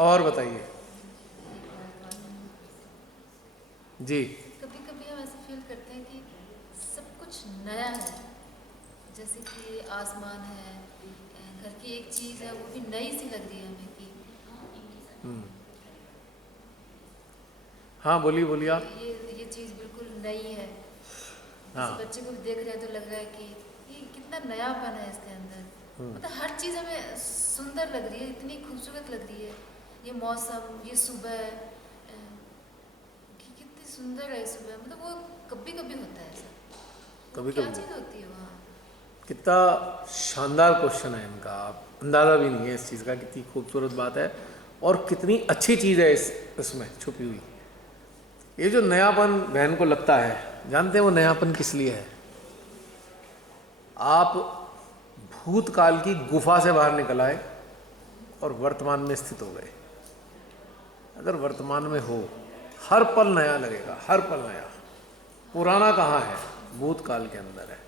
और बताइए जी। कभी कभी हम ऐसे फील करते हैं कि सब कुछ नया है, जैसे कि आसमान है, घर की एक चीज़ है, वो भी नई सी लग रही है हमें कि हाँ बोलिए बोलिए आप। ये चीज़ बिल्कुल नई है। हाँ। किसी बच्चे को भी देख रहे हैं तो लग रहा है कि ये कितना नयापन है इसके अंदर। मतलब हर चीज़ हमें सुंदर लग रही है, इतनी खूबसूरत लग रही है। ये मौसम, ये सुबह, कि कितनी सुंदर है सुबह। मतलब वो कभी कभी होता है ऐसा। वो कभी क्या कभी चीज़ होती है वहाँ? कितना शानदार क्वेश्चन है इनका, आप अंदाज़ा भी नहीं है इस चीज़ का, कितनी खूबसूरत बात है और कितनी अच्छी चीज़ है इसमें छुपी हुई। ये जो नयापन बहन को लगता है, जानते हैं वो नयापन किस लिए है? आप भूतकाल की गुफा से बाहर निकल आए और वर्तमान में स्थित हो गए। अगर वर्तमान में हो, हर पल नया लगेगा, हर पल नया। पुराना कहाँ है? भूतकाल के अंदर है।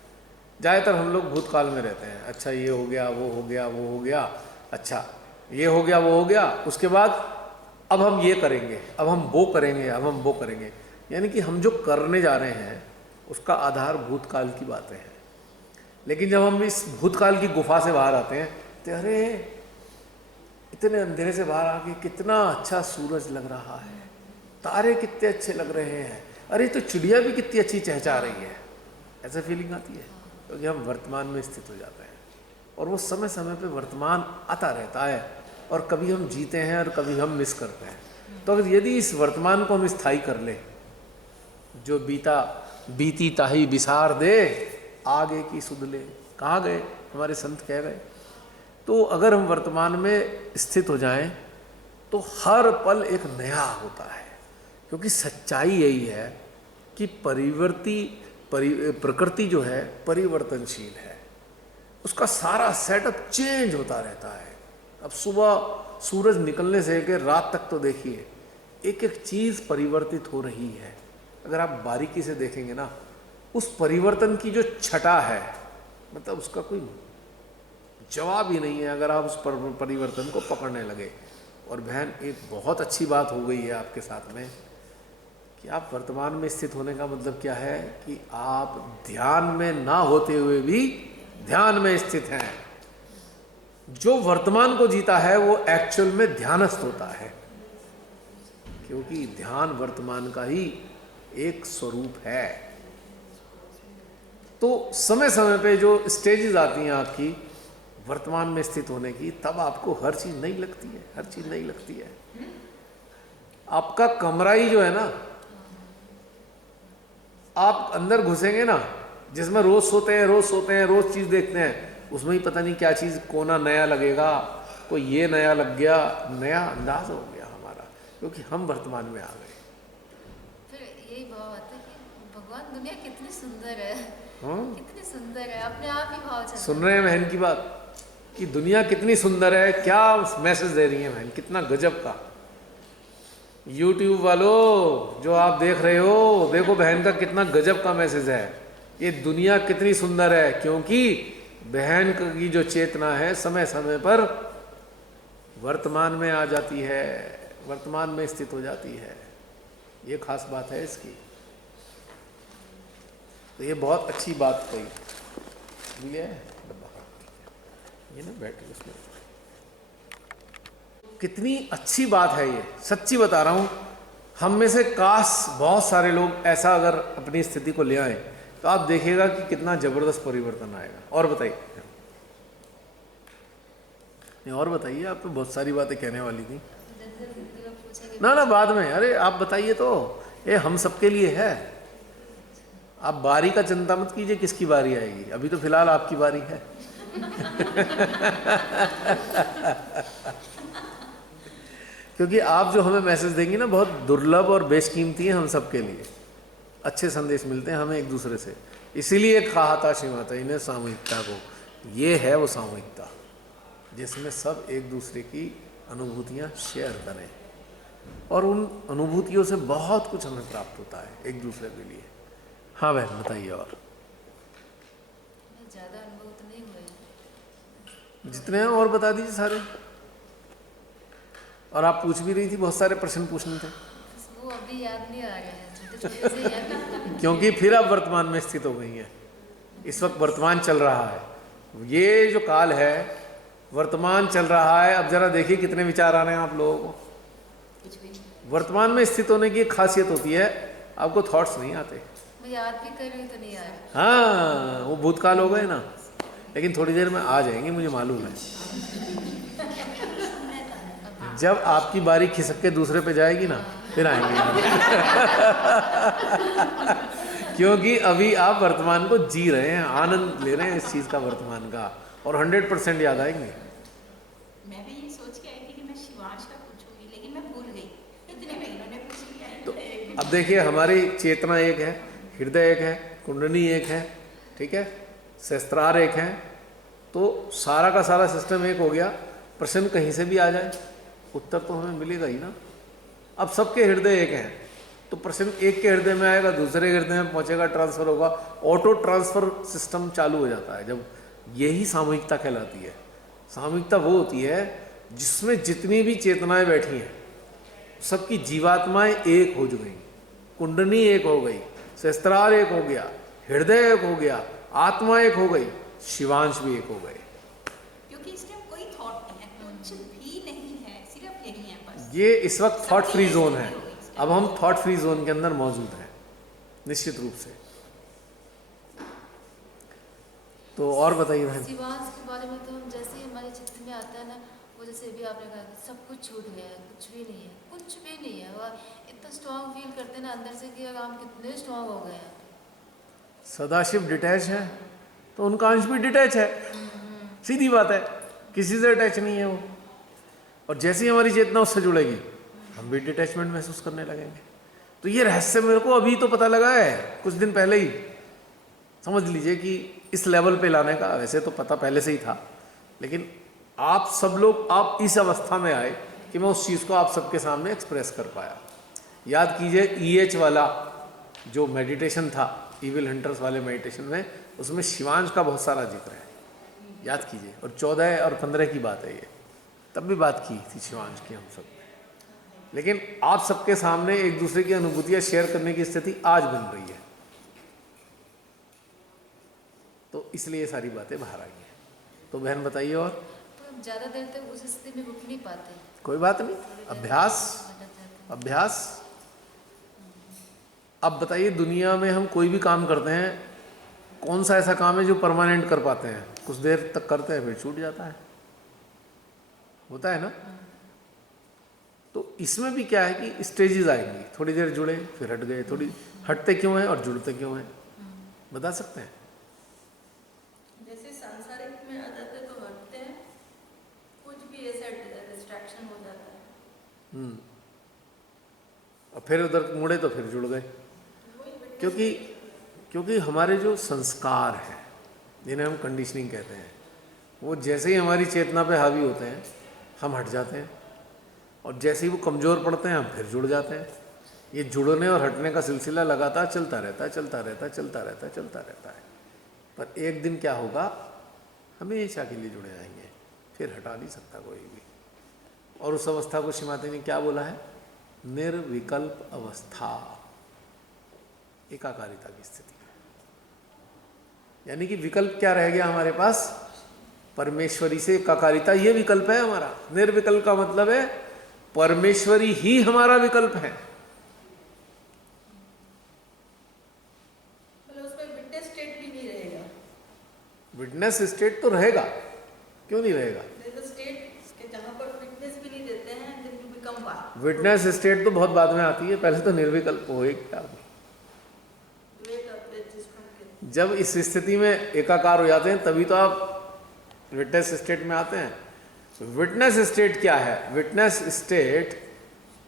ज़्यादातर हम लोग भूतकाल में रहते हैं। अच्छा ये हो गया, वो हो गया, वो हो गया, अच्छा ये हो गया, वो हो गया, उसके बाद अब हम ये करेंगे, अब हम वो करेंगे, अब हम वो करेंगे। यानी कि हम जो करने जा रहे हैं उसका आधार भूतकाल की बातें हैं। लेकिन जब हम इस भूतकाल की गुफा से बाहर आते हैं तो अरे इतने अंधेरे से बाहर आके कितना अच्छा सूरज लग रहा है, तारे कितने अच्छे लग रहे हैं, अरे तो चिड़िया भी कितनी अच्छी चहचहा रही है। ऐसा फीलिंग आती है क्योंकि हम वर्तमान में स्थित हो जाते हैं और वो समय समय पे वर्तमान आता रहता है और कभी हम जीते हैं और कभी हम मिस करते हैं। तो अगर यदि इस वर्तमान को हम स्थायी कर ले, जो बीता बीती ताही बिसार दे, आगे की सुध ले, कहाँ गए हमारे संत कह गए। तो अगर हम वर्तमान में स्थित हो जाएं तो हर पल एक नया होता है, क्योंकि सच्चाई यही है कि प्रकृति जो है परिवर्तनशील है, उसका सारा सेटअप चेंज होता रहता है। अब सुबह सूरज निकलने से लेकर रात तक तो देखिए एक एक चीज़ परिवर्तित हो रही है। अगर आप बारीकी से देखेंगे ना, उस परिवर्तन की जो छटा है, मतलब उसका कोई जवाब ही नहीं है अगर आप उस परिवर्तन को पकड़ने लगे। और बहन एक बहुत अच्छी बात हो गई है आपके साथ में कि आप वर्तमान में स्थित होने का मतलब क्या है कि आप ध्यान में ना होते हुए भी ध्यान में स्थित हैं। जो वर्तमान को जीता है वो एक्चुअल में ध्यानस्थ होता है, क्योंकि ध्यान वर्तमान का ही एक स्वरूप है। तो समय समय पे जो स्टेजेस आती हैं आपकी वर्तमान में स्थित होने की, तब आपको हर चीज़ नई लगती है, हर चीज़ नई लगती है। आपका कमरा ही जो है ना, आप अंदर घुसेंगे ना, जिसमें रोज़ सोते हैं, रोज़ सोते हैं, रोज़ चीज़ देखते हैं, उसमें ही पता नहीं क्या चीज़ कोना नया लगेगा, कोई ये नया लग गया, नया अंदाज हो गया हमारा, क्योंकि हम वर्तमान में आ गए। फिर यही भाव आता है कि भगवान दुनिया कितनी सुंदर है, हाँ, कितनी सुंदर है, अपने आप ही भाव चलता सुन है। रहे हैं बहन की बात कि दुनिया कितनी सुंदर है, क्या मैसेज दे रही है बहन, कितना गजब का। यूट्यूब वालों जो आप देख रहे हो, देखो बहन का कितना गजब का मैसेज है। ये दुनिया कितनी सुंदर है क्योंकि बहन की जो चेतना है समय समय पर वर्तमान में आ जाती है, वर्तमान में स्थित हो जाती है। ये खास बात है इसकी। तो ये बहुत अच्छी बात कही। ये ना बैटरी उसमें कितनी अच्छी बात है, ये सच्ची बता रहा हूँ। हम में से काश बहुत सारे लोग ऐसा अगर अपनी स्थिति को ले आए तो आप देखिएगा कि कितना ज़बरदस्त परिवर्तन आएगा। और बताइए, नहीं और बताइए, आप तो बहुत सारी बातें कहने वाली थी। जल्दी लोग पूछेंगे ना ना भी। बाद में, अरे आप बताइए तो, ये हम सबके लिए है। आप बारी का चिंता मत कीजिए किसकी बारी आएगी, अभी तो फिलहाल आपकी बारी है। क्योंकि आप जो हमें मैसेज देंगी ना बहुत दुर्लभ और बेशकीमती है हम सबके लिए। अच्छे संदेश मिलते हैं हमें एक दूसरे से, इसीलिए कहा था श्री माता जी ने सामूहिकता को। ये है वो सामूहिकता जिसमें सब एक दूसरे की अनुभूतियाँ शेयर करें, और उन अनुभूतियों से बहुत कुछ हमें प्राप्त होता है एक दूसरे के लिए। हाँ बहन बताइए। और ज़्यादा अनुभव तो नहीं हुए हैं। जितने हैं और बता दीजिए सारे। और आप पूछ भी रही थी, बहुत सारे प्रश्न पूछने थे। वो अभी याद नहीं आ रहे हैं, छोटे छोटे से याद नहीं। क्योंकि फिर आप वर्तमान में स्थित हो गई हैं। इस वक्त वर्तमान चल रहा है, ये जो काल है वर्तमान चल रहा है। अब जरा देखिए कितने विचार आ रहे हैं आप लोगों को। कुछ भी नहीं। वर्तमान में स्थित होने की एक खासियत होती है, आपको थॉट्स नहीं आते। मैं याद भी कर रही हूँ तो नहीं आ रहा। हाँ, वो भूतकाल हो गए ना, लेकिन थोड़ी देर में आ जाएंगे, मुझे मालूम है। जब आपकी बारी खिसक के दूसरे पे जाएगी ना, फिर आएंगे। क्योंकि अभी आप वर्तमान को जी रहे हैं, आनंद ले रहे हैं इस चीज का, वर्तमान का, और 100% याद आएंगे। मैं भी ये सोच के आई थी कि मैं शिवांश का पूछूंगी, लेकिन मैं भूल गई, इतने में इन्होंने पूछ लिया। तो अब देखिए, हमारी चेतना एक है, हृदय एक है, कुंडली एक है, ठीक है, सहस्त्रार एक है, तो सारा का सारा सिस्टम एक हो गया। प्रश्न कहीं से भी आ जाए, उत्तर तो हमें मिलेगा ही ना। अब सबके हृदय एक हैं, तो प्रश्न एक के हृदय में आएगा, दूसरे हृदय में पहुंचेगा, ट्रांसफर होगा, ऑटो ट्रांसफर सिस्टम चालू हो जाता है। जब यही सामूहिकता कहलाती है। सामूहिकता वो होती है जिसमें जितनी भी चेतनाएं बैठी हैं सबकी जीवात्माएं एक हो गई, कुंडली एक हो गई, सहस्त्रार एक हो गया, हृदय एक हो गया, आत्मा एक हो गई, शिवांश भी एक हो गए। क्योंकि इस टाइम कोई थॉट नहीं है, कुछ भी नहीं है, सिर्फ यही है बस। ये इस वक्त थॉट फ्री जोन है। अब हम थॉट फ्री जोन के अंदर मौजूद हैं निश्चित रूप से। तो और बताइए बहन। शिवांश के बारे में तो हम जैसे ही हमारे चित्त में आता है ना, वो जैसे अभी आपने कहा कि सब कुछ छूट गया है, कुछ भी नहीं है, कुछ भी नहीं है। और इतना स्ट्रांग फील करते हैं ना अंदर से कि हम कितने स्ट्रांग हो गए हैं। सदाशिव डिटैच है तो उनका अंश भी डिटैच है, सीधी बात है, किसी से अटैच नहीं है वो। और जैसे ही हमारी चेतना उससे जुड़ेगी हम भी डिटैचमेंट महसूस करने लगेंगे। तो ये रहस्य मेरे को अभी तो पता लगा है, कुछ दिन पहले ही। समझ लीजिए कि इस लेवल पे लाने का वैसे तो पता पहले से ही था, लेकिन आप सब लोग आप इस अवस्था में आए कि मैं उस चीज़ को आप सबके सामने एक्सप्रेस कर पाया। याद कीजिए EH वाला जो मेडिटेशन था, इविल हंटर्स वाले मेडिटेशन में, उसमें शिवांश का बहुत सारा जिक्र है, याद कीजिए। और 14 और 15 की बात है ये, तब भी बात की थी शिवांश की हम सब। लेकिन आप सबके सामने एक दूसरे की अनुभूतियां शेयर करने की स्थिति आज बन रही है, तो इसलिए ये सारी बातें बाहर आई हैं। तो बहन बताइए। और तो हम ज़्यादा देर तक उस स्थिति में रुक नहीं पाते। कोई बात नहीं, अभ्यास अभ्यास। अब बताइए, दुनिया में हम कोई भी काम करते हैं, कौन सा ऐसा काम है जो परमानेंट कर पाते हैं? कुछ देर तक करते हैं फिर छूट जाता है, होता है ना। तो इसमें भी क्या है कि स्टेजेस आएंगी, थोड़ी देर जुड़े फिर हट गए, थोड़ी हटते क्यों हैं और जुड़ते क्यों हैं, बता सकते हैं? जैसे सांसारिक में आ जाते हैं तो हटते हैं, कुछ भी ऐसा डिस्ट्रैक्शन हो जाता है। और फिर उधर मुड़े तो फिर जुड़ गए। क्योंकि हमारे जो संस्कार हैं, जिन्हें हम कंडीशनिंग कहते हैं, वो जैसे ही हमारी चेतना पे हावी होते हैं हम हट जाते हैं, और जैसे ही वो कमज़ोर पड़ते हैं हम फिर जुड़ जाते हैं। ये जुड़ने और हटने का सिलसिला लगातार चलता रहता है, चलता रहता है, चलता रहता है, चलता रहता है। पर एक दिन क्या होगा, हमेशा के लिए जुड़े आएंगे, फिर हटा नहीं सकता कोई भी। और उस अवस्था को श्रीमाता ने क्या बोला है? निर्विकल्प अवस्था, एकाकारिता की स्थिति। यानी कि विकल्प क्या रह गया हमारे पास? परमेश्वरी से एकाकारिता, ये विकल्प है हमारा। निर्विकल्प का मतलब है परमेश्वरी ही हमारा विकल्प है। मतलब उसमें विटनेस स्टेट भी नहीं रहेगा। विटनेस स्टेट तो रहेगा, क्यों नहीं रहेगा? स्टेट के जहाँ पर विटनेस भी नहीं देते हैं, then you become one। Witness state तो बहुत बाद में आती है, पहले तो निर्विकल्प होएगा। जब इस स्थिति में एकाकार हो जाते हैं तभी तो आप विटनेस स्टेट में आते हैं। विटनेस स्टेट क्या है? Witness state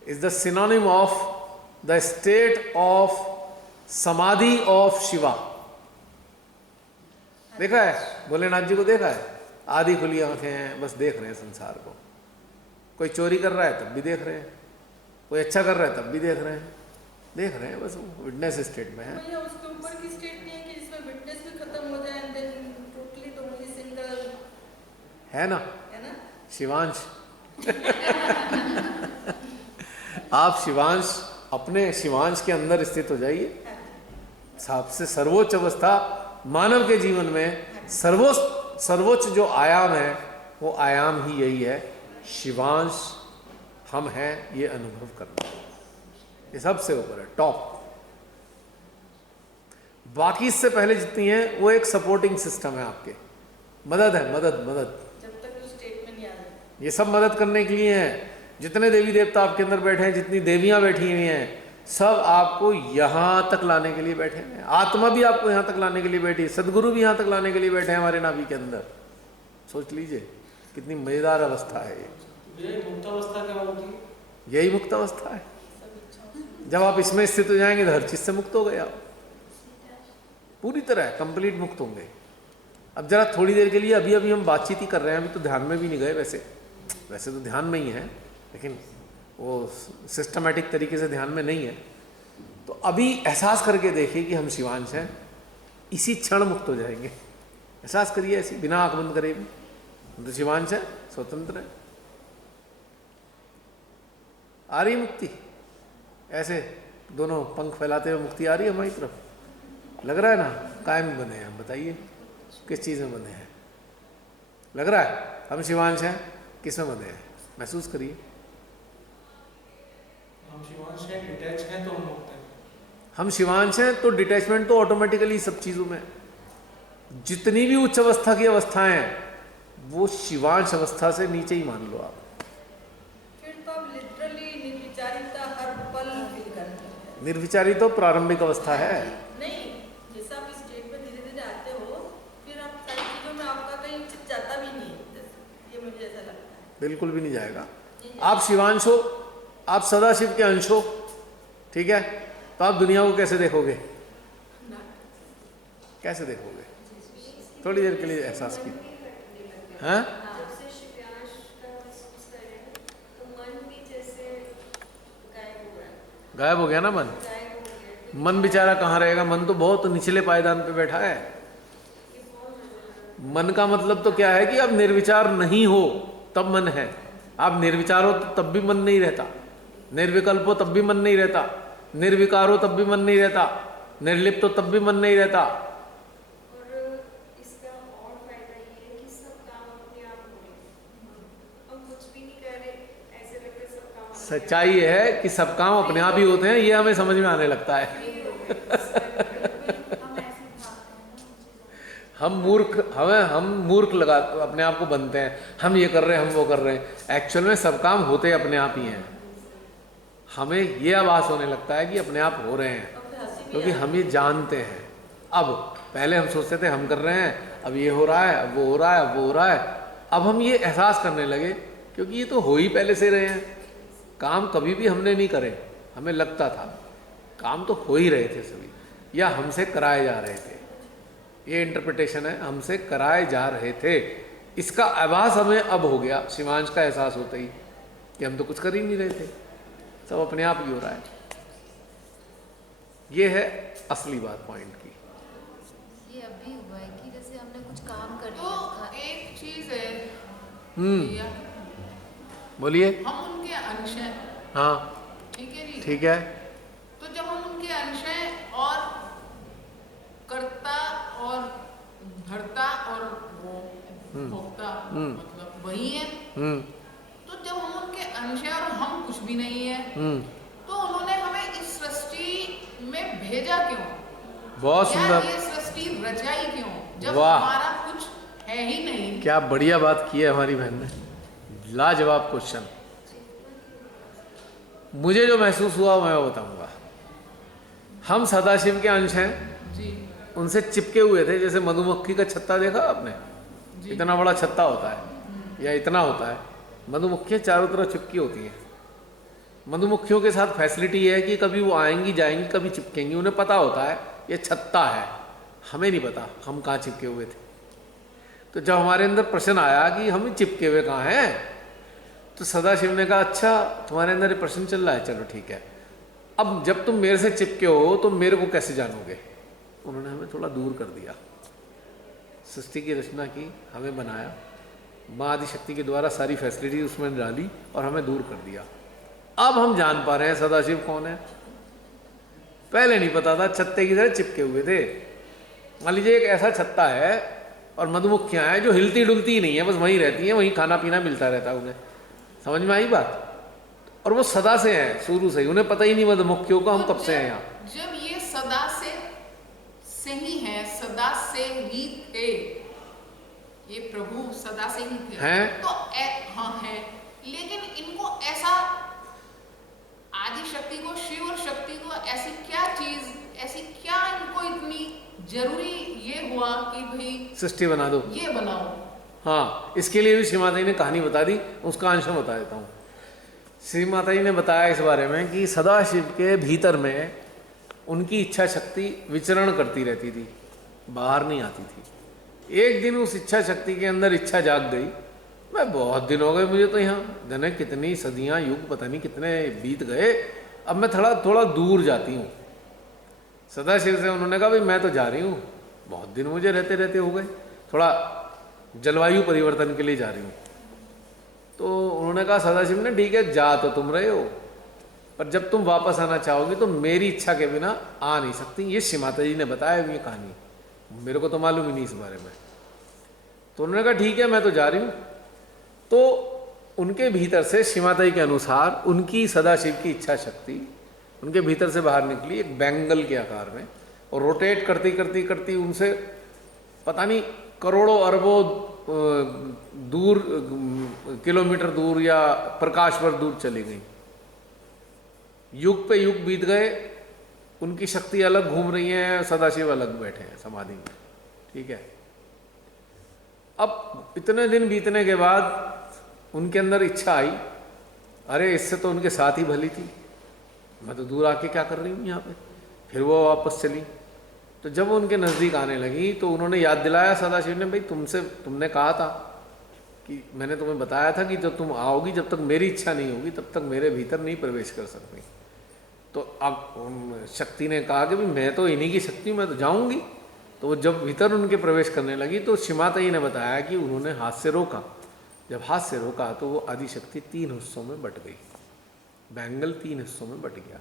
is the synonym of the state of समाधि ऑफ शिवा। देखा है भोलेनाथ जी को? देखा है, आधी खुली आंखें हैं, बस देख रहे हैं संसार को। कोई चोरी कर रहा है तब भी देख रहे हैं, कोई अच्छा कर रहा है तब भी देख रहे हैं, देख रहे हैं, बस वो विटनेस स्टेट में है। भैया उसके ऊपर की स्टेट नहीं है कि जिसमें विटनेस भी खत्म हो जाए, and then totally तो मुझे सिंगल है ना है ना शिवांश? आप शिवांश, अपने शिवांश के अंदर स्थित हो जाइए। सबसे सर्वोच्च अवस्था मानव के जीवन में, सर्वोच्च जो आयाम है वो आयाम ही यही है, शिवांश हम हैं ये अनुभव करना। ये सबसे ऊपर है, टॉप। बाकी इससे पहले जितनी है वो एक सपोर्टिंग सिस्टम है, आपके मदद है, मदद। जब तक वो स्टेट में नहीं आ जाता। ये सब मदद करने के लिए हैं। जितने देवी देवता आपके अंदर बैठे हैं, जितनी देवियां बैठी हुई हैं, सब आपको यहाँ तक लाने के लिए बैठे हैं। आत्मा भी आपको यहाँ तक लाने के लिए बैठी है, सदगुरु भी यहाँ तक लाने के लिए बैठे हैं हमारे नाभि के अंदर। सोच लीजिए कितनी मजेदार अवस्था है ये। यही मुक्त अवस्था क्या होती है? यही मुक्त अवस्था है। जब आप इसमें स्थित हो जाएंगे तो हर चीज से मुक्त हो गए आप, पूरी तरह कंप्लीट मुक्त होंगे। अब जरा थोड़ी देर के लिए, अभी हम बातचीत ही कर रहे हैं, अभी तो ध्यान में भी नहीं गए। वैसे तो ध्यान में ही है, लेकिन वो सिस्टमेटिक तरीके से ध्यान में नहीं है। तो अभी एहसास करके देखिए कि हम शिवांश हैं, इसी क्षण मुक्त हो जाएंगे। एहसास करिए ऐसी, बिना आंख बंद करे भी हम तो शिवांश है, स्वतंत्र है। आ रही मुक्ति, ऐसे दोनों पंख फैलाते हुए मुक्ति आ रही है हमारी तरफ, लग रहा है ना? कायम बने हैं हम, बताइए किस चीज़ में बने हैं? लग रहा है हम शिवांश हैं, किस में बने हैं? महसूस करिए। हम शिवांश हैं, डिटैच हैं तो हम मुक्त हैं। हम शिवांश हैं तो डिटैचमेंट तो ऑटोमेटिकली सब चीज़ों में। जितनी भी उच्च अवस्था की अवस्थाएं हैं वो शिवांश अवस्था से नीचे ही मान लो आप। फिर तो आप लिटरली निर्विचारिता हर पल फील करते हैं। निर्विचारी तो प्रारंभिक अवस्था है। नहीं, जैसा आप इस स्टेट में धीरे धीरे आते हो, फिर आप सारी चीज़ों में आपका कहीं चित जाता भी नहीं है, ये मुझे ऐसा लगता है। बिल्कुल भी नहीं जाएगा। आप शिवांश हो, आप सदाशिव के अंश हो, ठीक है? तो आप दुनिया को कैसे देखोगे? कैसे देखोगे? थोड़ी देर के लिए एहसास की, हैं? गायब हो गया ना मन? मन बेचारा कहाँ रहेगा? मन तो बहुत निचले पायदान पे बैठा है। मन का मतलब तो क्या है कि आप निर्विचार नहीं हो तब मन है। आप निर्विचार हो तो तब भी मन नहीं रहता, निर्विकल्प हो तब भी मन नहीं रहता, निर्विकार हो तब भी मन नहीं रहता, निर्लिप्त हो तब भी मन नहीं रहता। और इसका और फायदा ये है कि सब काम अपने आप हो रहे, हम कुछ भी नहीं कर रहे, ऐसे लगता है सब काम। सच्चाई ये है कि सब काम अपने आप ही होते हैं, ये हमें समझ में आने लगता है। हम मूर्ख लगा अपने आप को बनते हैं, हम ये कर रहे हैं, हम वो कर रहे हैं। एक्चुअल में सब काम होते अपने आप ही हैं। हमें ये आभास होने लगता है कि अपने आप हो रहे हैं, क्योंकि हम ये जानते हैं। अब पहले हम सोचते थे हम कर रहे हैं, अब ये हो रहा है, अब वो हो रहा है, अब वो हो रहा है। अब हम ये एहसास करने लगे क्योंकि ये तो हो ही पहले से रहे हैं। काम कभी भी हमने नहीं करे, हमें लगता था काम तो हो ही रहे थे सभी, या हमसे कराए जा रहे थे। ये इंटरप्रिटेशन है, हमसे कराए जा रहे थे। इसका आभास हमें अब हो गया शिवांश का एहसास होते ही कि हम तो कुछ कर ही नहीं रहे थे, सब अपने आप ही हो रहा है। ये है असली बात पॉइंट की। ये अभी हुआ है कि जैसे हमने कुछ काम कर तो लिया। एक चीज है भैया, बोलिए। हम उनके अंश हैं, हाँ ठीक है जी? ठीक है। तो जब हम उनके अंश हैं और कर्ता और भरता और वो भोक्ता मतलब वही है, तो जब हम उनके अंश हैं और हम कुछ भी नहीं है, तो उन्होंने हमें इस सृष्टि में भेजा क्यों? बहुत सुंदर। ये सृष्टि रचाई क्यों जब वाह। हमारा कुछ है ही नहीं? क्या बढ़िया बात की है हमारी बहन ने, लाजवाब क्वेश्चन। मुझे जो महसूस हुआ मैं वो बताऊंगा। हम सदाशिव के अंश हैं जी उनसे चिपके हुए थे। जैसे मधुमक्खी का छत्ता देखा आपने? इतना बड़ा छत्ता होता है या इतना होता है, मधुमक्खियाँ चारों तरफ चिपकी होती हैं। मधुमक्खियों के साथ फैसिलिटी है कि कभी वो आएंगी जाएंगी, कभी चिपकेंगी, उन्हें पता होता है ये छत्ता है। हमें नहीं पता हम कहाँ चिपके हुए थे। तो जब हमारे अंदर प्रश्न आया कि हम चिपके हुए कहाँ हैं, तो सदाशिव ने कहा अच्छा तुम्हारे अंदर ये प्रश्न चल रहा है, चलो ठीक है। अब जब तुम मेरे से चिपके हो तो मेरे को कैसे जानोगे? उन्होंने हमें थोड़ा दूर कर दिया। सृष्टि की रचना की, हमें बनाया, माँ आदि शक्ति के द्वारा सारी फैसिलिटी उसमें डाली और हमें दूर कर दिया। अब हम जान पा रहे हैं सदाशिव कौन है। पहले नहीं पता था, छत्ते की तरह चिपके हुए थे। मान लीजिए एक ऐसा छत्ता है और मधुमक्खियां हैं जो हिलती डुलती नहीं है, बस वहीं रहती हैं, वहीं खाना पीना मिलता रहता है उन्हें। समझ में आई बात? और वो सदा से हैं, शुरू से ही, उन्हें पता ही नहीं मधुमक्खियों का हम कब से हैं यहाँ। जब ये सदा से ही है, सदा से ही थे, ये प्रभु सदा से ही थे हैं? तो हाँ है, लेकिन इनको ऐसा आदि शक्ति को, शिव और शक्ति को ऐसी क्या चीज, ऐसी क्या इनको इतनी जरूरी ये हुआ कि भाई सृष्टि बना दो, ये बनाओ? हाँ, इसके लिए भी श्री माता जी ने कहानी बता दी, उसका अंश मैं बता देता हूँ। श्री माता जी ने बताया इस बारे में कि सदाशिव के भीतर में उनकी इच्छा शक्ति विचरण करती रहती थी, बाहर नहीं आती थी। एक दिन उस इच्छा शक्ति के अंदर इच्छा जाग गई, मैं बहुत दिन हो गए मुझे तो यहाँ, जाने कितनी सदियाँ, युग, पता नहीं कितने बीत गए, अब मैं थोड़ा दूर जाती हूँ। सदाशिव से उन्होंने कहा भाई मैं तो जा रही हूँ, बहुत दिन मुझे रहते रहते हो गए, थोड़ा जलवायु परिवर्तन के लिए जा रही हूँ। तो उन्होंने कहा सदाशिव ने, ठीक है जा तो तुम रहे हो, पर जब तुम वापस आना चाहोगी तो मेरी इच्छा के बिना आ नहीं सकती। ये श्री माता जी ने बताया ये कहानी, मेरे को तो मालूम ही नहीं इस बारे में। तो उन्होंने कहा ठीक है मैं तो जा रही हूँ। तो उनके भीतर से श्री माता जी के अनुसार उनकी सदाशिव की इच्छा शक्ति उनके भीतर से बाहर निकली एक बैंगल के आकार में, और रोटेट करती करती करती उनसे पता नहीं करोड़ों अरबों दूर, किलोमीटर दूर या प्रकाश वर्ष दूर चली गई। युग पे युग बीत गए, उनकी शक्ति अलग घूम रही है, सदाशिव अलग बैठे हैं समाधि में। ठीक है, अब इतने दिन बीतने के बाद उनके अंदर इच्छा आई, अरे इससे तो उनके साथ ही भली थी, मैं तो दूर आके क्या कर रही हूँ यहाँ पे। फिर वो वापस चली, तो जब वो उनके नज़दीक आने लगी तो उन्होंने याद दिलाया सदाशिव ने, भाई तुमने कहा था कि मैंने तुम्हें बताया था कि जब तुम आओगी, जब तक मेरी इच्छा नहीं होगी तब तक मेरे भीतर नहीं प्रवेश कर सकती। तो अब शक्ति ने कहा कि भाई मैं तो इन्हीं की शक्ति हूँ, मैं तो जाऊँगी। तो वो जब भीतर उनके प्रवेश करने लगी तो श्री माता जी ने बताया कि उन्होंने हाथ से रोका। जब हाथ से रोका तो वो आदिशक्ति 3 हिस्सों में बट गई, बैंगल 3 हिस्सों में बट गया।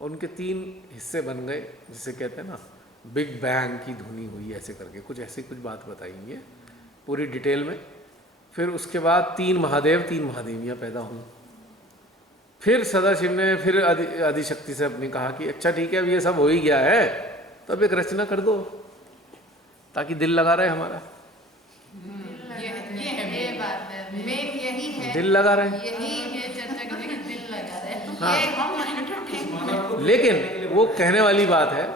उनके 3 हिस्से बन गए, जिसे कहते हैं ना बिग बैंग की ध्वनि हुई, ऐसे करके कुछ ऐसी कुछ बात बताएंगे पूरी डिटेल में। फिर उसके बाद 3 महादेव 3 महादेवियाँ पैदा हुई। फिर सदाशिव ने फिर आदिशक्ति से अपनी कहा कि अच्छा ठीक है अब ये सब हो ही गया है, तो अब एक रचना कर दो ताकि दिल लगा रहे हमारा। ये बात है, मेन यही है, दिल लगा रहे, यही ये चर्चा करने का दिल लगा रहे। हाँ। ये हम entertainment लेकिन वो कहने वाली बात है,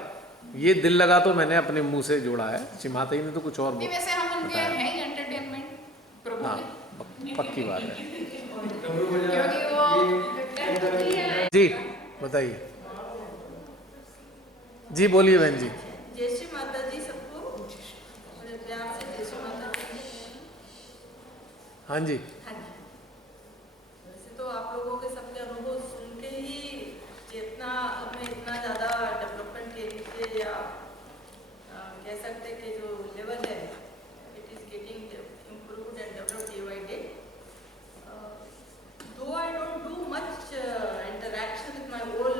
ये दिल लगा तो मैंने अपने मुंह से जोड़ा है, श्री माता जी ने तो कुछ और नहीं, वैसे हम उनके बताया। हैं ही एंटरटेनमेंट प्रभु हाँ, के। पक्की बात है। क्योंकि वो जी बताइए, जी बोलिए बहन जी। जय श्री माता जी सबको, बड़े प्यार से जय श्री माता जी। हाँ जी, हाँ जी, वैसे तो आप लोगों के सबके अनुभव सुन के ही जितना में इतना ज़्यादा डेवलपमेंट के लीजिए या कह सकते हैं कि जो लेवल है it is getting improved and developed day by day. Though I don't do much interaction with my old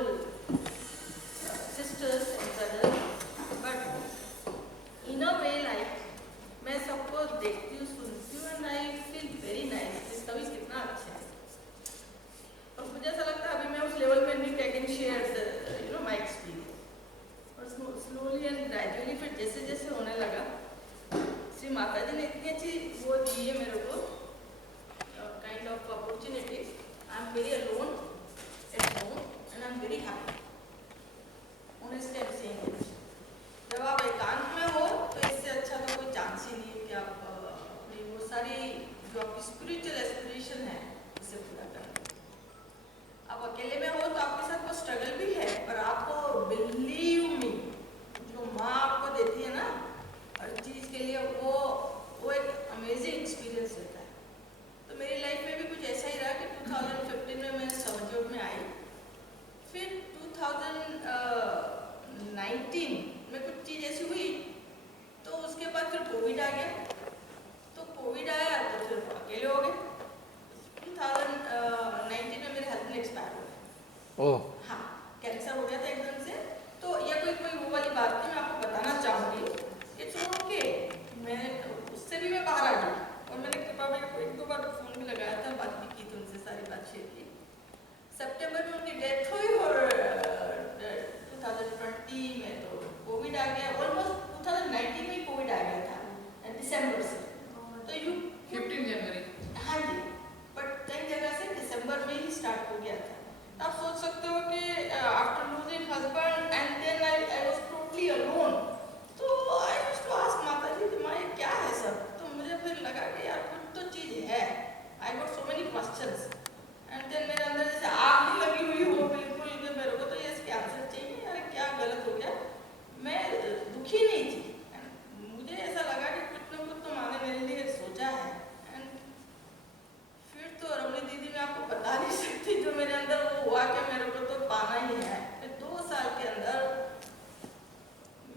sisters and brothers, but in a way like मैं सबको देखती हूँ, सुनती हूँ, and I feel very nice. ओह, हाँ, cancer हो गया था एकदम से। तो ये कोई वो वाली बात नहीं, मैं आपको बताना चाहूँगी। इट्स ओके, मैं उससे भी मैं बाहर आ गई और मैंने कृपा भैया को 1-2 बार फ़ोन भी लगाया था, बात भी की थी उनसे, सारी बात शेयर की। सितंबर में उनकी डेथ हुई और 2020 में तो कोविड आ गया, ऑलमोस्ट 2019 में कोविड आ गया था दिसंबर से। तो 15 जनवरी। हाँ जी, बट कई जगह से दिसंबर में ही स्टार्ट हो गया था। आप सोच सकते हो कि after losing husband and then I was totally alone. तो आई यूज्ड टू आस्क माता जी कि माँ ये क्या है सब। तो मुझे फिर लगा कि यार कुछ तो चीज़ है। I got so many questions and then मेरे अंदर जैसे आग भी लगी हुई हो बिल्कुल कि मेरे को तो ये इसके आंसर चाहिए, यार क्या गलत हो गया। मैं दुखी नहीं थी, मुझे ऐसा लगा कि कुछ ना कुछ तो माँ ने मेरे लिए सोचा है। फिर तो रमणी दीदी मैं आपको बता नहीं सकती जो मेरे अंदर वो हुआ कि मेरे को तो पाना ही है। फिर 2 साल के अंदर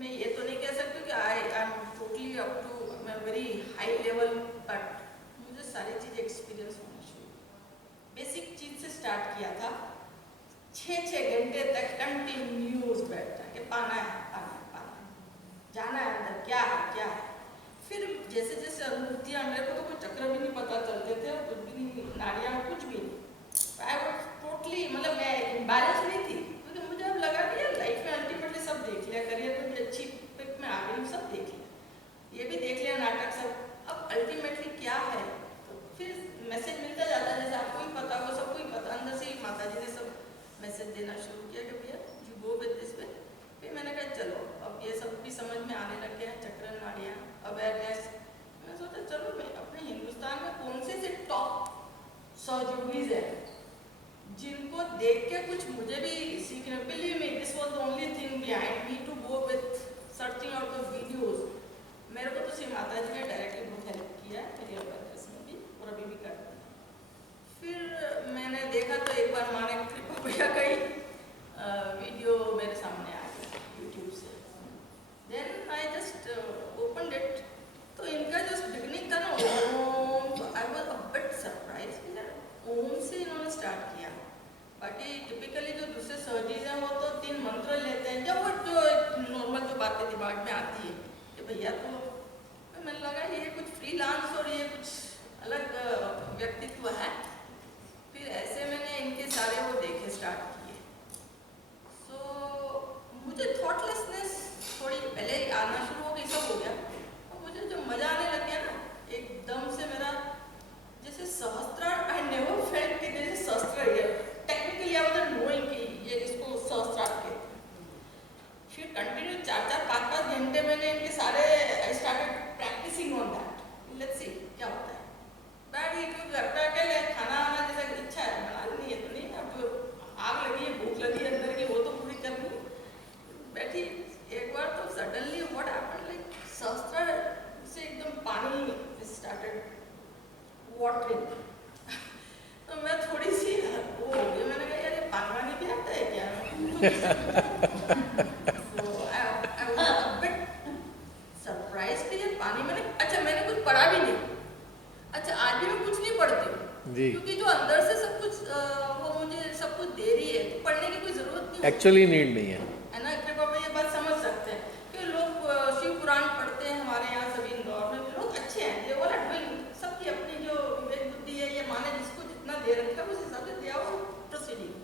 मैं ये तो नहीं कह सकती कि I am totally up to very high level, but मुझे सारी चीज़ें एक्सपीरियंस होना शुरू। बेसिक चीज़ से स्टार्ट किया था, 6-6 घंटे तक कंटिन्यूस बैठना कि पाना है, जाना है अंदर, क्या है। फिर जैसे जैसे अनुभूतियाँ, मेरे को तो कोई चक्र भी नहीं पता चलते थे, कुछ भी नहीं, नाड़ियाँ कुछ भी नहीं। आई वॉज टोटली, मतलब मैं इम्बैलेंस नहीं थी, क्योंकि मुझे अब लगा कि यार लाइफ में अल्टीमेटली सब देख लिया, करियर में भी अच्छी पिक में आ गई, सब देख लिया, ये भी देख लिया नाटक सब, अब अल्टीमेटली क्या है। तो फिर मैसेज मिलता जाता है, जैसे आपको ही पता हो, सबको ही पता, अंदर से ही माता जी ने सब मैसेज देना शुरू किया कि भैया you go with this way. फिर मैंने कहा चलो अब ये सब भी समझ में आने लग गया, चक्र, नाड़ियाँ, अवेयरनेस। मैं सोचा चलो मैं अपने हिंदुस्तान में कौन से टॉप सर्जरीज है जिनको देख के कुछ मुझे भी सीखने, believe me this was the only thing behind me to go with searching out the videos. मेरे को तो श्री माता जी ने डायरेक्टली बहुत हेल्प किया है मेरी अवेयरनेस में भी, और अभी भी करती है। फिर मैंने देखा तो एक बार माँ ने कृपा भैया का ही वीडियो मेरे सामने आ गया यूट्यूब से। Then I just opened it, तो इनका जो बिगनिंग था ना ओम, तो I was a bit surprise कि यार ओम से इन्होंने स्टार्ट किया। बाकी टिपिकली जो दूसरे सर्जरीज हैं वो तो 3 मंत्र लेते हैं, जब वो जो नॉर्मल जो बातें दिमाग में आती है कि भैया, तो मैंने लगा ये कुछ फ्रीलांस और ये कुछ अलग व्यक्तित्व है। फिर ऐसे मैंने इनके सारे वो देखे स्टार्ट किए। सो मुझे थॉटलेसनेस थोड़ी पहले ही आना शुरू हो गई, सब हो गया, और मुझे जो मजा आने लग गया ना एकदम से, मेरा जैसे सहस्त्रार, आई नेवर फेल्ट कि जैसे सहस्त्र है टेक्निकली, आई वाज नोइंग कि ये इसको सहस्त्रार कहते हैं। फिर कंटिन्यू 4-5 घंटे मैंने इनके सारे, I started practising on that, let's see क्या होता है। बैठ गई क्योंकि घर पे अकेले खाना आना जैसा इच्छा है बना लेनी है, तो नहीं, अब जो आग लगी है, भूख लगी है अंदर की, वो तो पूरी करनी है। बैठी एक बार तो सडनली व्हाट हैपेंड, लाइक सहस्त्र से एकदम पानी स्टार्टेड वाटरिंग। तो मैं थोड़ी सी वो हो गई, मैंने कहा यार ये पानी भी आता है क्या। तो I was a bit surprise कि ये पानी, मैंने कुछ पढ़ा भी नहीं। अच्छा, आज भी मैं कुछ नहीं पढ़ती हूँ क्योंकि जो अंदर से सब कुछ वो मुझे सब कुछ दे रही है, तो पढ़ने की कोई जरूरत नहीं, एक्चुअली नीड नहीं है ना। कृपा भाई ये बात समझ सकते हैं कि लोग शिव पुराण पढ़ते हैं, हमारे यहाँ सभी इंदौर में लोग अच्छे हैं, ये वाला डूइंग, सबकी अपनी जो विवेक बुद्धि है, ये माने जिसको जितना दे रखा है उस हिसाब से दिया हो प्रोसीडिंग।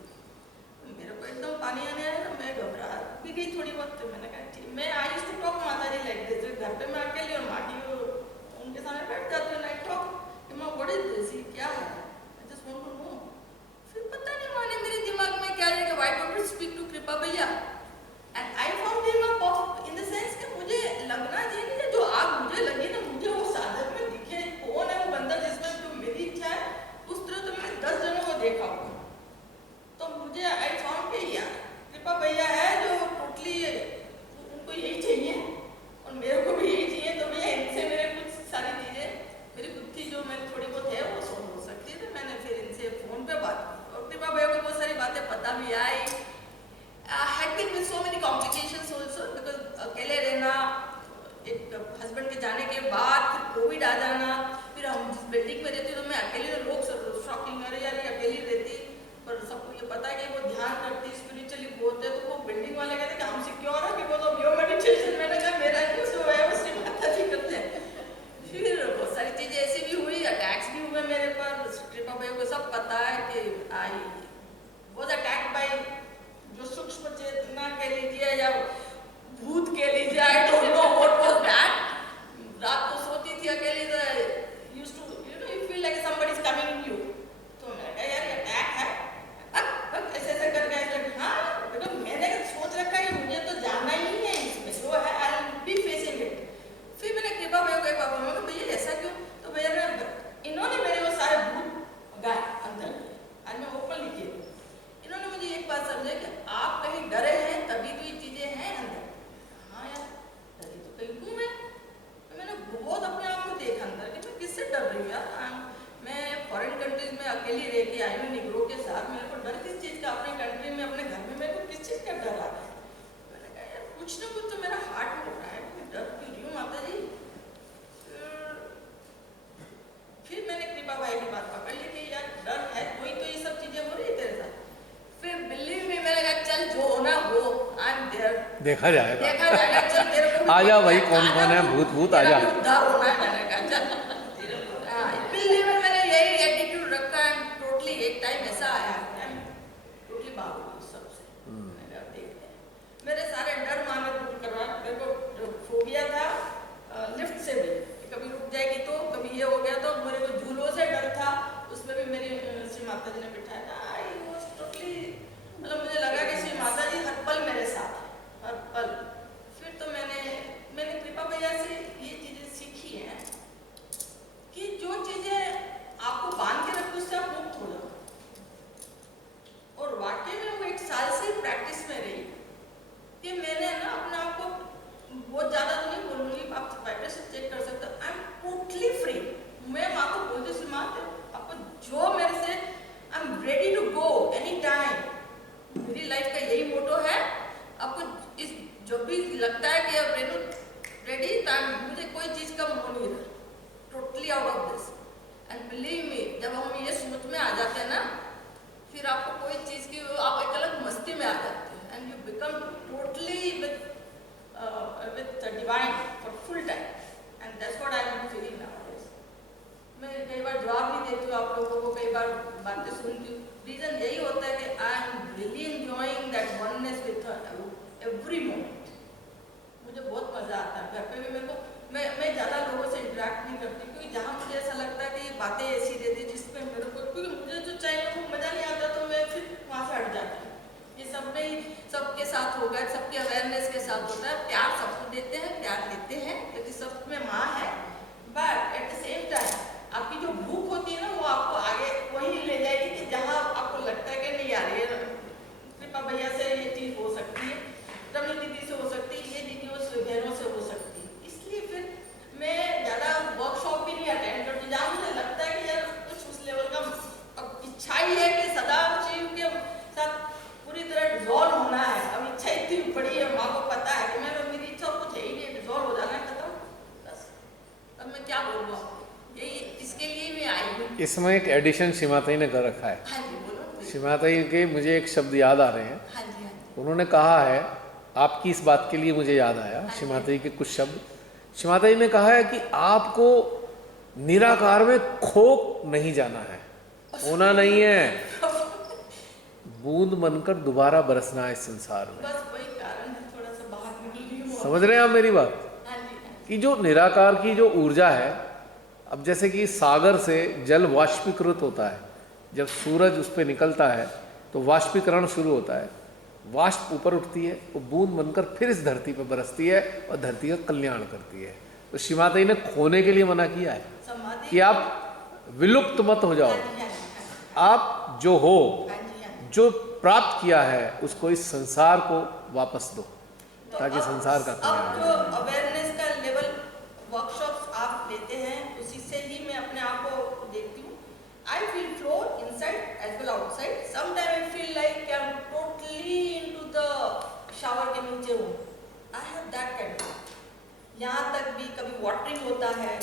मेरे को एकदम पानी आने आया ना, मैं घबरा भी गई थोड़ी बहुत। तो मैंने कहा ठीक, मैं आई यूज्ड टू टॉक माता जी लाइक दिस, घर पे मैं अकेली और माँ की उनके सामने बैठ जाती हूँ, नाइट टॉक कि माँ व्हाट इज दिस, ये क्या है, I just want to know. फिर पता नहीं माँ ने मेरे दिमाग में क्या है कि why don't you speak to Kripa bhaiya, and I found him a pop in the sense कि मुझे लगना चाहिए जो आग मुझे लगी ना, मुझे वो साधक में दिखे, कौन है वो बंदा जिसमें जो मेरी इच्छा है उस तरह तो मैंने 10 जनों को देखा होगा। तो मुझे आई फाउंड कि यार कृपा भैया है जो टोटली उनको यही चाहिए और मेरे को भी यही चाहिए, तो मुझे कि आप कहीं डरे हैं तभी तो ये चीजें हैं अंदर। हाँ यार, डरी तो कहीं हूँ मैं। तो मैंने बहुत अपने आप को देखा अंदर कि मैं किससे डर रही हूँ यार। मैं फॉरेन कंट्रीज में अकेली रह के आई हूँ निगरों के साथ, मेरे को डर किस चीज़ का? अपने कंट्री में अपने घर में मेरे को किस चीज़ का डर आ रहा है? मैंने कहा यार कुछ ना कुछ तो मेरा हार्ट में हो रहा है, मैं डर क्यों रही हूँ माता जी। फिर मैंने कृपा भाई की बात पकड़ ली कि यार डर है कोई तो ये सब चीज़ें हो रही है तेरे साथ। फिर बिलीव में मैंने कहा चल जो होना वो, आई एम देयर, देखा जाएगा। देखा जाएगा, चल तेरे को आ जा भाई, कौन कौन है, भूत भूत आ जा। उद्धार होना है। मैंने कहा चल बिल्ली में मैंने यही एटीट्यूड रखा है टोटली। एक टाइम ऐसा आया टोटली भागूंगी सबसे। मैंने कहा देखते हैं, मेरे सारे डर माने दूर करवा। मेरे को जो फोबिया था लिफ्ट से भी, कभी रुक जाएगी तो, कभी ये हो गया तो, मेरे को झूलों से डर था, उसमें भी मेरी श्री माता जी ने बिठाया था। आई वाज टोटली, मतलब मुझे लगा कि श्री माता जी हर पल मेरे साथ है, हर पल। फिर तो मैंने कृपा भैया से ये चीजें सीखी हैं कि जो चीजें आपको बांध के रखती उससे आप मुक्त हो जाओ। और वाकई में वो 1 साल से प्रैक्टिस में रही कि मैंने ना अपने आप को बहुत ज्यादा तो नहीं बोलूंगी, आप वाइब्रेशन चेक कर सकते हो, आई एम टोटली फ्री। मैं माँ को बोलती हूँ माँ आपको जो मेरे से, I am ready to go any time. मेरी लाइफ का यही मोटो है। आपको इस जब भी लगता है कि अब रेनू रेडी टाइम, मुझे कोई चीज का मोह नहीं है, totally out of this. And believe me, जब हम ये सोच में आ जाते हैं ना, फिर आपको कोई चीज की, आप एक अलग मस्ती में आ जाते हैं and you become totally with divine for full time. And that's what I am feeling now. मैं कई बार जवाब भी देती हूँ आप लोगों को, कई बार बातें सुनती हूँ। रीजन यही होता है कि I am really enjoying that oneness with every moment. मुझे बहुत मजा आता है। घर पे भी मेरे को, मैं ज़्यादा लोगों से इंटरेक्ट नहीं करती, क्योंकि जहाँ मुझे ऐसा लगता है कि ये बातें ऐसी रहती जिसमें मेरे को, क्योंकि मुझे जो चाहिए वो मज़ा नहीं आता, तो मैं फिर वहाँ से हट जाती हूँ। ये सब में ही सबके साथ होगा, सबके अवेयरनेस के साथ होता है। प्यार सबको देते हैं, प्यार देते हैं, क्योंकि सब में माँ है। But at the same time आपकी जो भूख होती है ना, वो आपको आगे वही ले जाएगी कि जहाँ आपको लगता है कि नहीं यार ये कृपा भैया से ये चीज़ हो सकती है, रमी दीदी से हो सकती है, ये दीदियों से, बहनों से हो सकती है। इसलिए फिर मैं ज़्यादा वर्कशॉप भी नहीं अटेंड करती, जहाँ मुझे लगता है कि यार कुछ उस लेवल का अब इच्छा ही है कि सदा शिव के साथ पूरी तरह डिजॉल्व होना है। अब इच्छा इतनी बड़ी है, माँ को पता है कि मेरी इच्छा कुछ है ही नहीं, डिजॉल्व हो जाना है, खत्म बस। अब मैं क्या बोलूँ आपको, यही इसके लिए मैं आई हूँ। इसमें एक एडिशन श्रीमाता ने कर रखा है। हाँ जी बोलो। श्रीमाता के मुझे एक शब्द याद आ रहे हैं। हाँ जी, हाँ जी। उन्होंने कहा है, आपकी इस बात के लिए मुझे याद आया श्रीमाता जी के कुछ शब्द। श्रीमाता जी ने कहा है कि आपको निराकार में खो नहीं जाना है, होना नहीं है, बूंद बनकर दोबारा बरसना है इस संसार में। बस वही कारण है, थोड़ा सा बाहर निकल रही हूँ। समझ रहे हैं आप मेरी बात? हाँ जी, हाँ जी। कि जो निराकार की जो ऊर्जा है, अब जैसे कि सागर से जल वाष्पीकृत होता है, जब सूरज उस पर निकलता है तो वाष्पीकरण शुरू होता है, वाष्प ऊपर उठती है, वो बूंद बनकर फिर इस धरती पर बरसती है और धरती का कल्याण करती है। तो श्रीमाता जी ने खोने के लिए मना किया है समाधि कि आप विलुप्त मत हो जाओ, हाँ जी, हाँ जी, आप जो हो, हाँ जी, हाँ जी। जो प्राप्त किया है उसको इस संसार को वापस दो, तो ताकि अब- संसार का अब कल्याण जो हो। अवेयरनेस का लेवल वर्कशॉप्स आप लेते हैं, उसी से ही मैं अपने आप को देखती हूँ। I feel flow inside as well outside. Sometime I feel like I am totally into the shower के नीचे हूँ। I have that kind. यहाँ तक भी कभी वाटरिंग होता है।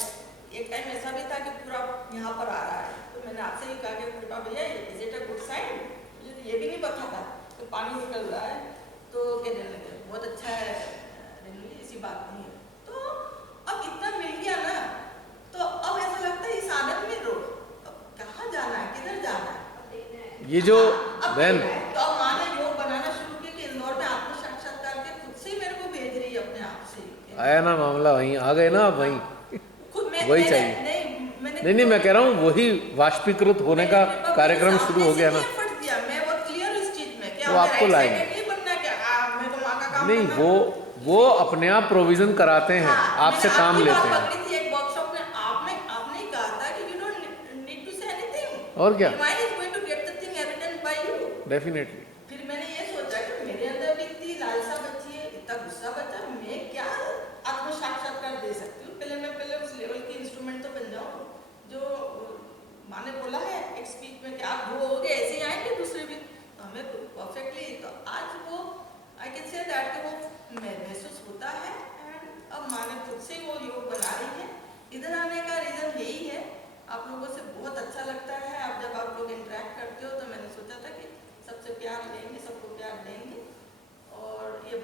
एक टाइम ऐसा भी था कि पूरा यहाँ पर आ रहा है, तो मैंने आपसे ही कहा कि Kripa bhaiya is it a good sign? मुझे तो ये भी नहीं पता था कि पानी निकल रहा है। तो कहने लगे बहुत अच्छा है रेनू जी, ऐसी बात नहीं है। तो अब इतना मिल गया ना, तो अब ऐसा लगता है इस आनंद में रहो। अब कहाँ जाना है, किधर जाना है? ये जो अब बहन, तो अब माँ ने योग बनाना शुरू किया कि इंदौर में आत्म साक्षात्कार के खुद से ही मेरे को भेज रही है अपने आप से। आया ना मामला, वहीं आ गए ना, अब वहीं खुद मैं वही मैंने- चाहिए। मैंने नहीं मैं कह रहा हूँ वही वाष्पीकृत होने का कार्यक्रम शुरू हो गया ना, एफर्ट दिया। मैं बहुत क्लियर हूँ इस चीज में कि वो आपको लाएंगे। नहीं बनना क्या, मैं तो माँ का काम नहीं करना है। वो अपने आप प्रोविजन कराते हैं, हाँ, आपसे मैंने काम आपकी लेते बात हैं। पकड़ी थी एक वर्कशॉप में। आपने कहा था कि you don't need to say anything, और क्या, divine is going to get the thing evident by you. Definitely. फिर मैंने ये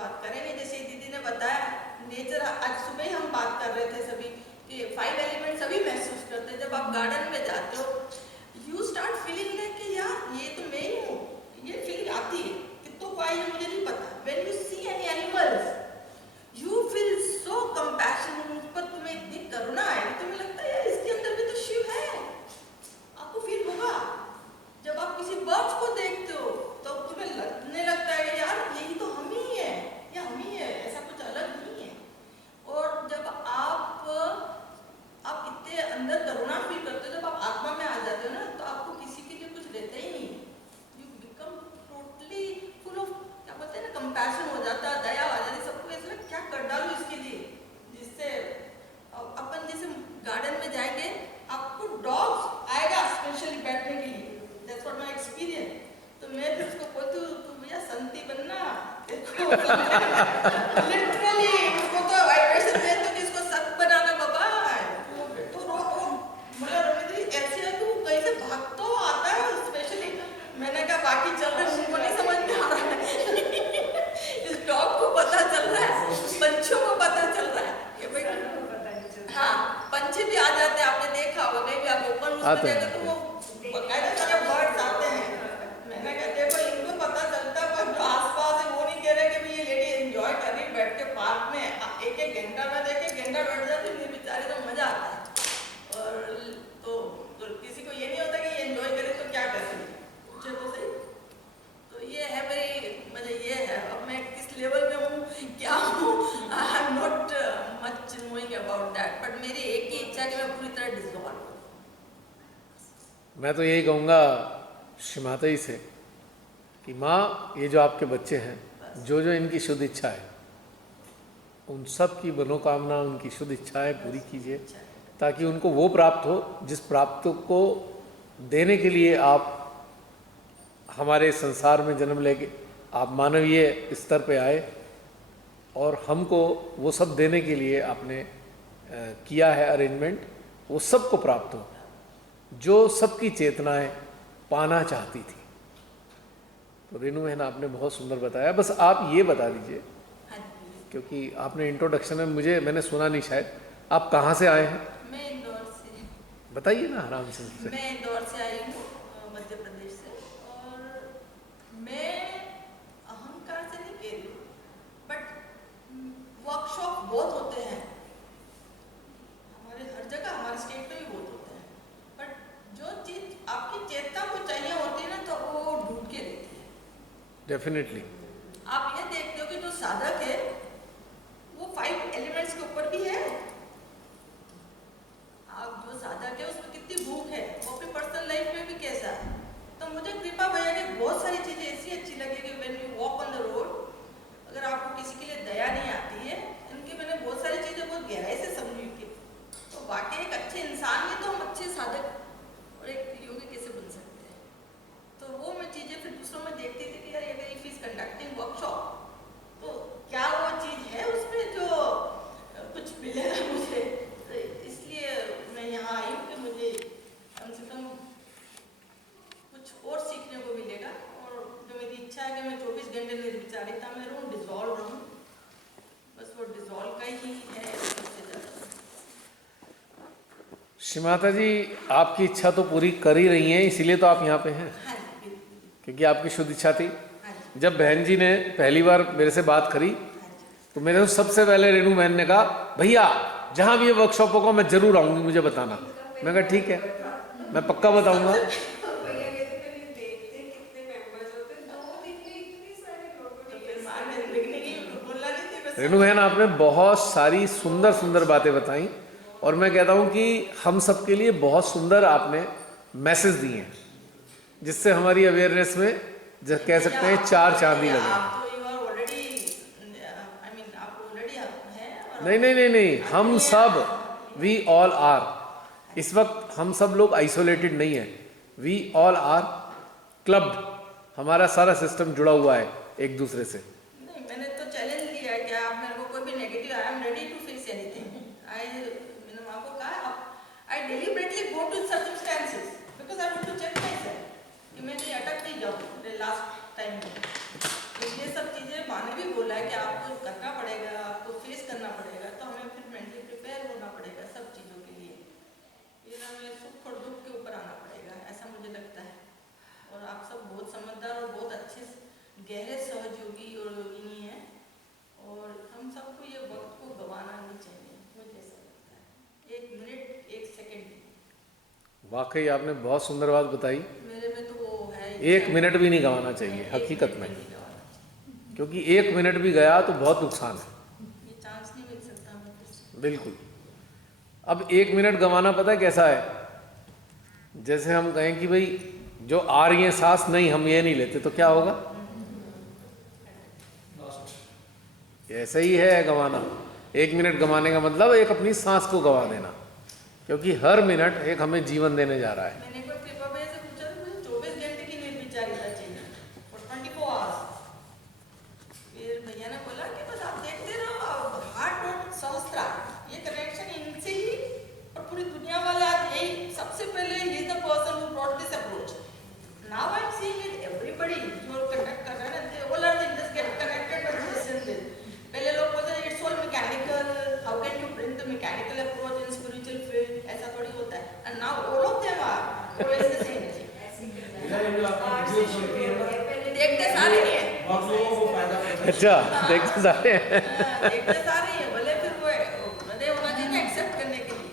बात करेंगे। जैसे दीदी ने बताया नेचर, आज सुबह ही हम बात कर रहे थे सभी कि 5 एलिमेंट सभी महसूस करते हैं। जब आप गार्डन में जाते हो यू स्टार्ट फीलिंग लाइक कि यार ये तो मैं ही हूँ, ये फीलिंग आती है। कितनों को आई है मुझे नहीं पता। When you see any animals you feel so compassion, उन पर तुम्हें इतनी करुणा आएगी, तुम्हें लगता है यार इसके अंदर भी तो शिव है। आपको फील होगा जब आप किसी बर्ड्स को देखते हो तो तुम्हें लगने लगता है कि यार यही तो हम ही है, या हम ही है, ऐसा कुछ अलग नहीं है। और जब आप इतने अंदर करुणा फील करते हो, जब आप आत्मा में आ जाते हो ना, तो आपको किसी के लिए कुछ रहता ही नहीं। You become totally full of, क्या बोलते हैं ना, कंपैशन हो जाता है, दया आ जाती है। सबको ऐसा लगता है क्या कर डालूं इसके लिए, जिससे अपन जैसे गार्डन में जाएंगे आपको डॉग्स आएगा स्पेशली बैठने के लिए। That's what my experience. तो मैं फिर उसको बोलती हूँ तू भैया संती बनना, लिटरली उसको तो वाइब्रेशन दे तो इसको सत बनाना बाबा। तो मतलब ऐसे है तू कहीं से भागता हुआ आता है स्पेशली। मैंने कहा बाकी चल रहे उनको नहीं समझ में आ रहा है, इस डॉग को पता चल रहा है, पंछियों को पता चल रहा है कि भाई हाँ पंछी भी आ जाते हैं। आपने देखा होगा कहीं भी आप ओपन उसमें देखो तो वो बकायदा सारे बर्ड्स आते हैं। मैंने कहा देखो इनको पता चलता है, पर जो आसपास है वो नहीं कह रहे कि भाई ये लेडी एंजॉय कर रही बैठ के पार्क में। एक एक घंटा में देखे घंटा बैठ जाती है बेचारी, तो मजा आता है। और तो किसी को ये नहीं होता कि ये एंजॉय करे तो क्या कर रही मुझे तो सही। तो ये है मेरी मजा, ये है अब मैं किस लेवल में हूँ क्या हूँ, I am not much knowing about that, but मेरी एक ही इच्छा है कि मैं पूरी तरह डिसॉल्व। मैं तो यही कहूँगा श्री माता जी से कि माँ ये जो आपके बच्चे हैं, जो जो इनकी शुद्ध इच्छा है, उन सब की मनोकामना, उनकी शुद्ध इच्छाएं पूरी कीजिए, ताकि उनको वो प्राप्त हो जिस प्राप्त को देने के लिए आप हमारे संसार में जन्म लेके आप मानवीय स्तर पे आए, और हमको वो सब देने के लिए आपने किया है अरेंजमेंट, वो सबको प्राप्त हो जो सबकी चेतनाएं पाना चाहती थी। तो रेणु बहन आपने बहुत सुंदर बताया। बस आप ये बता दीजिए, क्योंकि आपने इंट्रोडक्शन में मैंने सुना नहीं शायद, आप कहाँ से आए हैं? मैं इंदौर से। बताइए ना आराम से। मैं इंदौर से आई हूँ, मध्य प्रदेश से। और मैं अहंकार से नहीं कह रही हूँ, बट वर्कशॉप बहुत होते हैं हमारे हर जगह, हमारे स्टेट में भी बहुत होते हैं, बट जो चीज आपकी चेतना को चाहिए होती है ना, तो वो ढूंढ के देती है। डेफिनेटली आप ये देखते हो कि जो साधक है वो 5 एलिमेंट्स के ऊपर भी है। आप जो साधक है उसमें कितनी भूख है, वो अपनी पर्सनल लाइफ में भी कैसा है। तो मुझे कृपा भैया की बहुत सारी चीजें ऐसी अच्छी लगी कि when you walk on the road, अगर आपको किसी के लिए दया नहीं आती है, इनकी मैंने बहुत सारी चीजें बहुत गहराई से समझी थी। तो वाकई एक अच्छे इंसान में तो हम अच्छे साधक और एक योगी कैसे बन सकते हैं। तो वो मैं चीजें फिर दूसरों में देखती थी कि यार अगर इफ इज कंडक्टिंग वर्कशॉप तो क्या वो चीज है उसमें जो कुछ मिलेगा मुझे। तो इसलिए मैं यहाँ आई हूँ कि मुझे कम से कम कुछ और सीखने को मिलेगा। और जो मेरी इच्छा है कि मैं 24 घंटे निर्विचारिता में रहूँ, डिसॉल्व रहूँ, बस वो डिसॉल्व का ही है सबसे ज़्यादा। श्री माता जी आपकी इच्छा तो पूरी कर ही रही हैं, इसीलिए तो आप यहाँ पे हैं। हाँ जी, बिल्कुल। क्योंकि आपकी शुद्ध इच्छा थी। हाँ जी, जब बहन जी ने पहली बार मेरे से बात करी हाँ जी। तो मेरे सबसे पहले रेणु बहन ने कहा भैया जहाँ भी ये वर्कशॉप होगा मैं जरूर आऊँगी, मुझे बताना। मैं कहा ठीक है, मैं पक्का बताऊँगा। भैया कहते पहले देखते कितने मेंबर्स होते हैं, 2 दिन में इतने सारे लोगों तो ने फिर माँ ने लिखने की बोला नहीं थी बस। रेणु बहन आपने बहुत सारी सुंदर सुंदर बातें बताई, और मैं कहता हूँ कि हम सबके लिए बहुत सुंदर आपने मैसेज दिए हैं, जिससे हमारी अवेयरनेस में कह सकते हैं 4 चांदी लगे। आप तो you are already, I mean आप ऑलरेडी हैं। नहीं नहीं नहीं नहीं, हम सब वी ऑल आर, इस वक्त हम सब लोग आइसोलेटेड नहीं है, वी ऑल आर क्लब्ड, हमारा सारा सिस्टम जुड़ा हुआ है एक दूसरे से। नहीं, मैंने तो चैलेंज लिया है कि आप मेरे को कोई भी negative, I am ready to face anything. मैंने माँ को कहा I deliberately go to circumstances because I want to check myself कि मैं कहीं अटक नहीं जाऊँ लास्ट टाइम में। तो ये सब चीज़ें माँ ने भी बोला है कि आप वाकई आपने बहुत सुंदर बात बताई। मेरे में तो वो है ही। 1 मिनट भी नहीं गंवाना चाहिए हकीकत में, क्योंकि 1 मिनट भी गया तो बहुत नुकसान है। ये चांस नहीं मिल सकता हमें। बिल्कुल। अब 1 मिनट गंवाना पता है कैसा है, जैसे हम कहें कि भाई जो आ रही है सांस नहीं, हम ये नहीं लेते तो क्या होगा? ऐसा ही है गंवाना। 1 मिनट गंवाने का मतलब एक अपनी सांस को गंवा देना, क्योंकि हर मिनट एक हमें जीवन देने जा रहा है। मैंने कोई पेपर भैया से पूछा तो मुझे 24 घंटे की नींद विचारिता चाहिए और 24 आवर्स। फिर भैया ने बोला कि बस आप देखते रहो, हार्ट और सहस्त्रा ये कनेक्शन इनसे ही, और पूरी दुनिया वाले आज यही सबसे पहले ही is the person who brought this approach. Now I am seeing it everybody जो कनेक्ट कर रहे हैं, they all are just get connected with this and this. पहले लोग बोलते हैं it's all mechanical, how can you bring the mechanical approach in spiritual field, ऐसा थोड़ी होता है। And now all of them are always the same. देखते सारे ही हैं। अच्छा, देखते सारे हैं। देखते सारे ही हैं, भले फिर वो हृदय होना चाहिए एक्सेप्ट करने के लिए।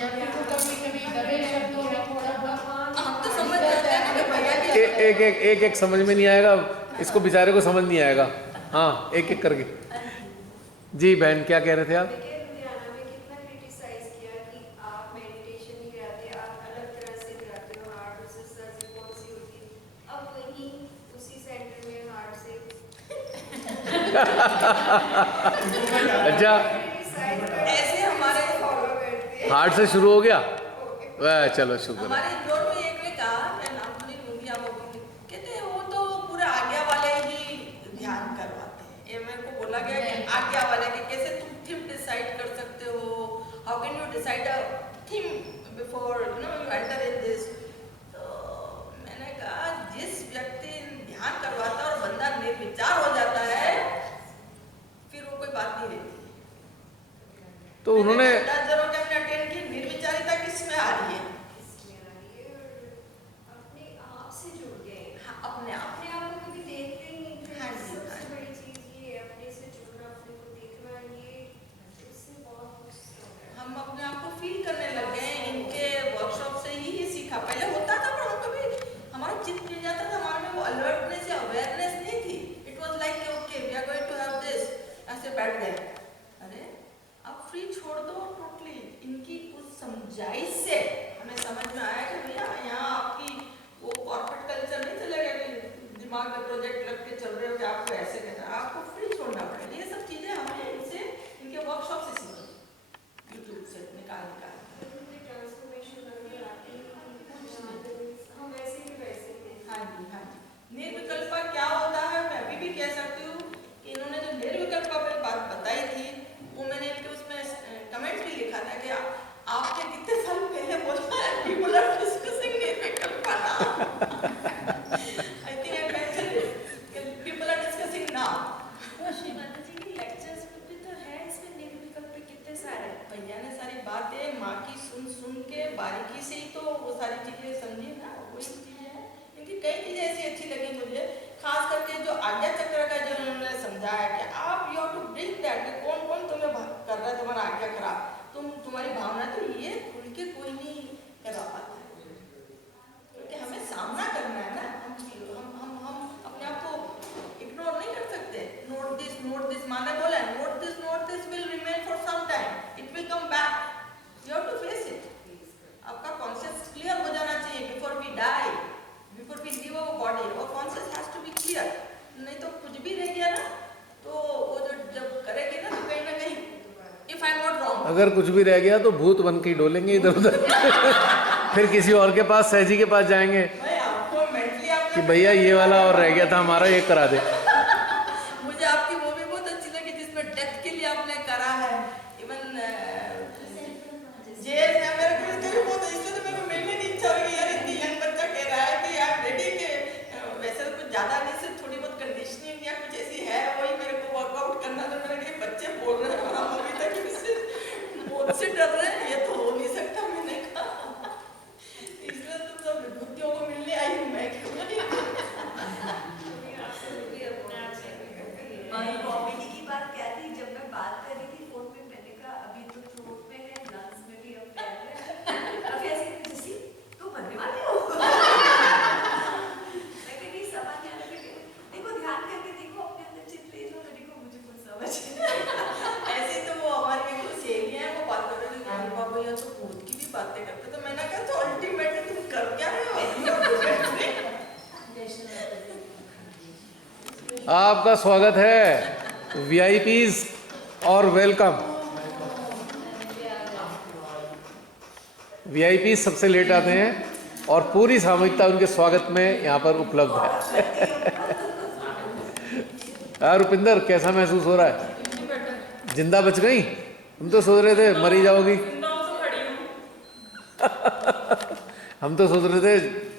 या फिर वो कभी-कभी दबे शब्दों में थोड़ा बहुत हम तो समझ जाते हैं ना कि भैया की एक समझ में नहीं आएगा, इसको बेचारे को समझ नहीं आएगा। हाँ, एक करके। जी बहन, क्या कह रहे थे आप? लुधियाना में कितना क्रिटिसाइज किया कि आप मेडिटेशन नहीं कराते, आप अलग तरह से कराते हो, हार्ट वर्सेस सर्ज कौन सी होती है। अब वहीं उसी सेंटर में हार्ट से अच्छा, ऐसे हमारे फॉलो करते हैं। हार्ट से शुरू हो गया। वाह, चलो शुक्र है। हमारे इंदौर में एक ने कहा, मैं नाम तो नहीं लूंगी, आप अभी कहते हैं वो तो पूरे आज्ञा वाले ही ध्यान करवाते हैं। ये मेरे को बोला गया कि आज्ञा वाले के कैसे तुम थीम डिसाइड कर सकते हो, how can you decide a theme before you enter in this. तो मैंने कहा जिस व्यक्ति ध्यान करवाता है और बंदा निर्विचार हो जाता है, फिर वो कोई बात नहीं रहती। तो उन्होंने जरूर के हमने अटेंड की, निर्विचारिता किसमें आ रही है? अपने आप से जुड़ गए। हाँ, अपने आप। अपने आप को कभी देखते ही नहीं थे। हाँ जी, सबसे हाँ जी। बड़ी चीज ये अपने से जुड़ना, अपने को देखना, ये इससे बहुत कुछ होता है। हम अपने आप को फील करने लग गए। इनके वर्कशॉप से ही सीखा। पहले होता था पर हम कभी हमारा चित्त मिल जाता था, हमारे में वो अलर्टनेस या अवेयरनेस नहीं थी। It was like okay we are going to have this, ऐसे बैठ गए। अरे अब फ्री छोड़ दो टोटली। इनकी उस समझाइश से हमें समझ में आया कि भैया यहाँ आपकी वो कॉर्पोरेट कल्चर नहीं चलेगा कि दिमाग में प्रोजेक्ट रख के चल रहे हो कि आपको ऐसे कहना है, आपको फ्री छोड़ना पड़ेगा। ये सब चीज़ें हमें इनसे, इनके वर्कशॉप से सीखी, यूट्यूब से निकाल ट्रांसफॉर्मेशन अगर आती है, हम वैसे के वैसे थे। हाँ जी, हाँ जी। निर्विकल्पा क्या होता है, मैं अभी भी कह सकती हूँ कि इन्होंने जो निर्विकल्पा पर बात बताई थी, वो मैंने इनके उसमें कमेंट भी लिखा था कि आपने कितने साल पहले बोला है पीपल आर डिस्कसिंग निर्विकल्पा now. I think I mentioned it, people are discussing now. Shrimata ji की लेक्चर्स में भी तो है, इसमें निर्विकल्प कितने सारे। भैया ने सारी बातें माँ की सुन के बारीकी से ही तो वो सारी चीजें समझी ना, वही चीजें हैं। इनकी कई चीजें ऐसी अच्छी लगी मुझे, खास करके जो आज्ञा चक्र का जो उन्होंने समझाया कि आप you have to bring that, कौन कौन तुम्हें कर रहा है तुम्हारा आज्ञा खराब, तुम्हारी भावना, तो ये खुल के कोई नहीं करा पाता है, क्योंकि हमें सामना करना है ना। हम अपने आप को इग्नोर नहीं कर सकते। नोट दिस माने बोला है, note this will remain for some time, it will come back, you have to face it. आपका कॉन्शियस क्लियर हो जाना चाहिए before we die, before we leave our body, और conscious has to be clear. नहीं तो कुछ भी रह गया ना, तो वो जो जब करेगी ना तो कहीं ना कहीं, if I am not wrong, अगर कुछ भी रह गया तो भूत बन के ही डोलेंगे इधर उधर। फिर किसी और के पास, सहजी के पास जाएंगे भाई आपको मेंटली कि भैया ये वाला और रह गया था हमारा, ये करा दे। मुझे आपकी वो भी बहुत अच्छी लगी जिसमें डेथ के लिए आपने करा है। इवन जेल में मेरे को इसके लिए बहुत, इसलिए तो मेरे को मिलने नहीं इच्छा हुई यार, इतनी यंग बच्चा कह रहा है कि यार रेडी के वैसे तो कुछ ज़्यादा नहीं, सिर्फ थोड़ी बहुत कंडीशनिंग या कुछ ऐसी है, वही मेरे को वर्कआउट करना। तो मेरे के बच्चे बोल रहे हैं हम अभी तक इससे बहुत से डर रहे हैं, ये तो हो नहीं सकता। मैंने कहा इसलिए तो सब विभूतियों को मिलने आई हूँ मैं, क्यों नहीं। आपका स्वागत है, वीआईपीज और वेलकम। वीआईपी सबसे लेट आते हैं और पूरी सामूहिकता उनके स्वागत में यहाँ पर उपलब्ध है। रुपिंदर, कैसा महसूस हो रहा है? जिंदा बच गई? हम तो सोच रहे थे मरी जाओगी। हम तो सोच रहे थे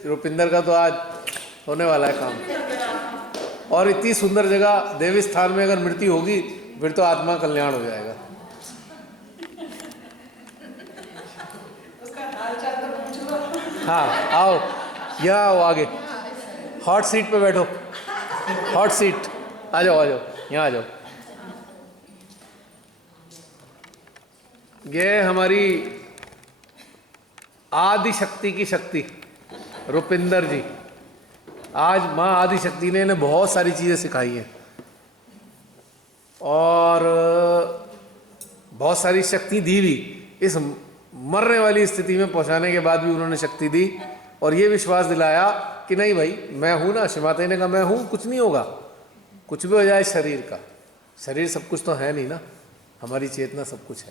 रुपिंदर का तो आज होने वाला है काम। और इतनी सुंदर जगह देवी स्थान में अगर मृत्यु होगी फिर तो आत्मा कल्याण हो जाएगा। हाँ आओ, यहाँ आओ आगे, हॉट सीट पे बैठो, हॉट सीट, आ जाओ यहाँ आ जाओ। ये हमारी आदि शक्ति की शक्ति रुपिंदर जी। आज माँ आदि शक्ति ने इन्हें बहुत सारी चीज़ें सिखाई हैं और बहुत सारी शक्ति दी भी। इस मरने वाली स्थिति में पहुंचाने के बाद भी उन्होंने शक्ति दी और ये विश्वास दिलाया कि नहीं भाई मैं हूं ना। शिमाता ने कहा मैं हूं, कुछ नहीं होगा, कुछ भी हो जाए शरीर का, शरीर सब कुछ तो है नहीं ना, हमारी चेतना सब कुछ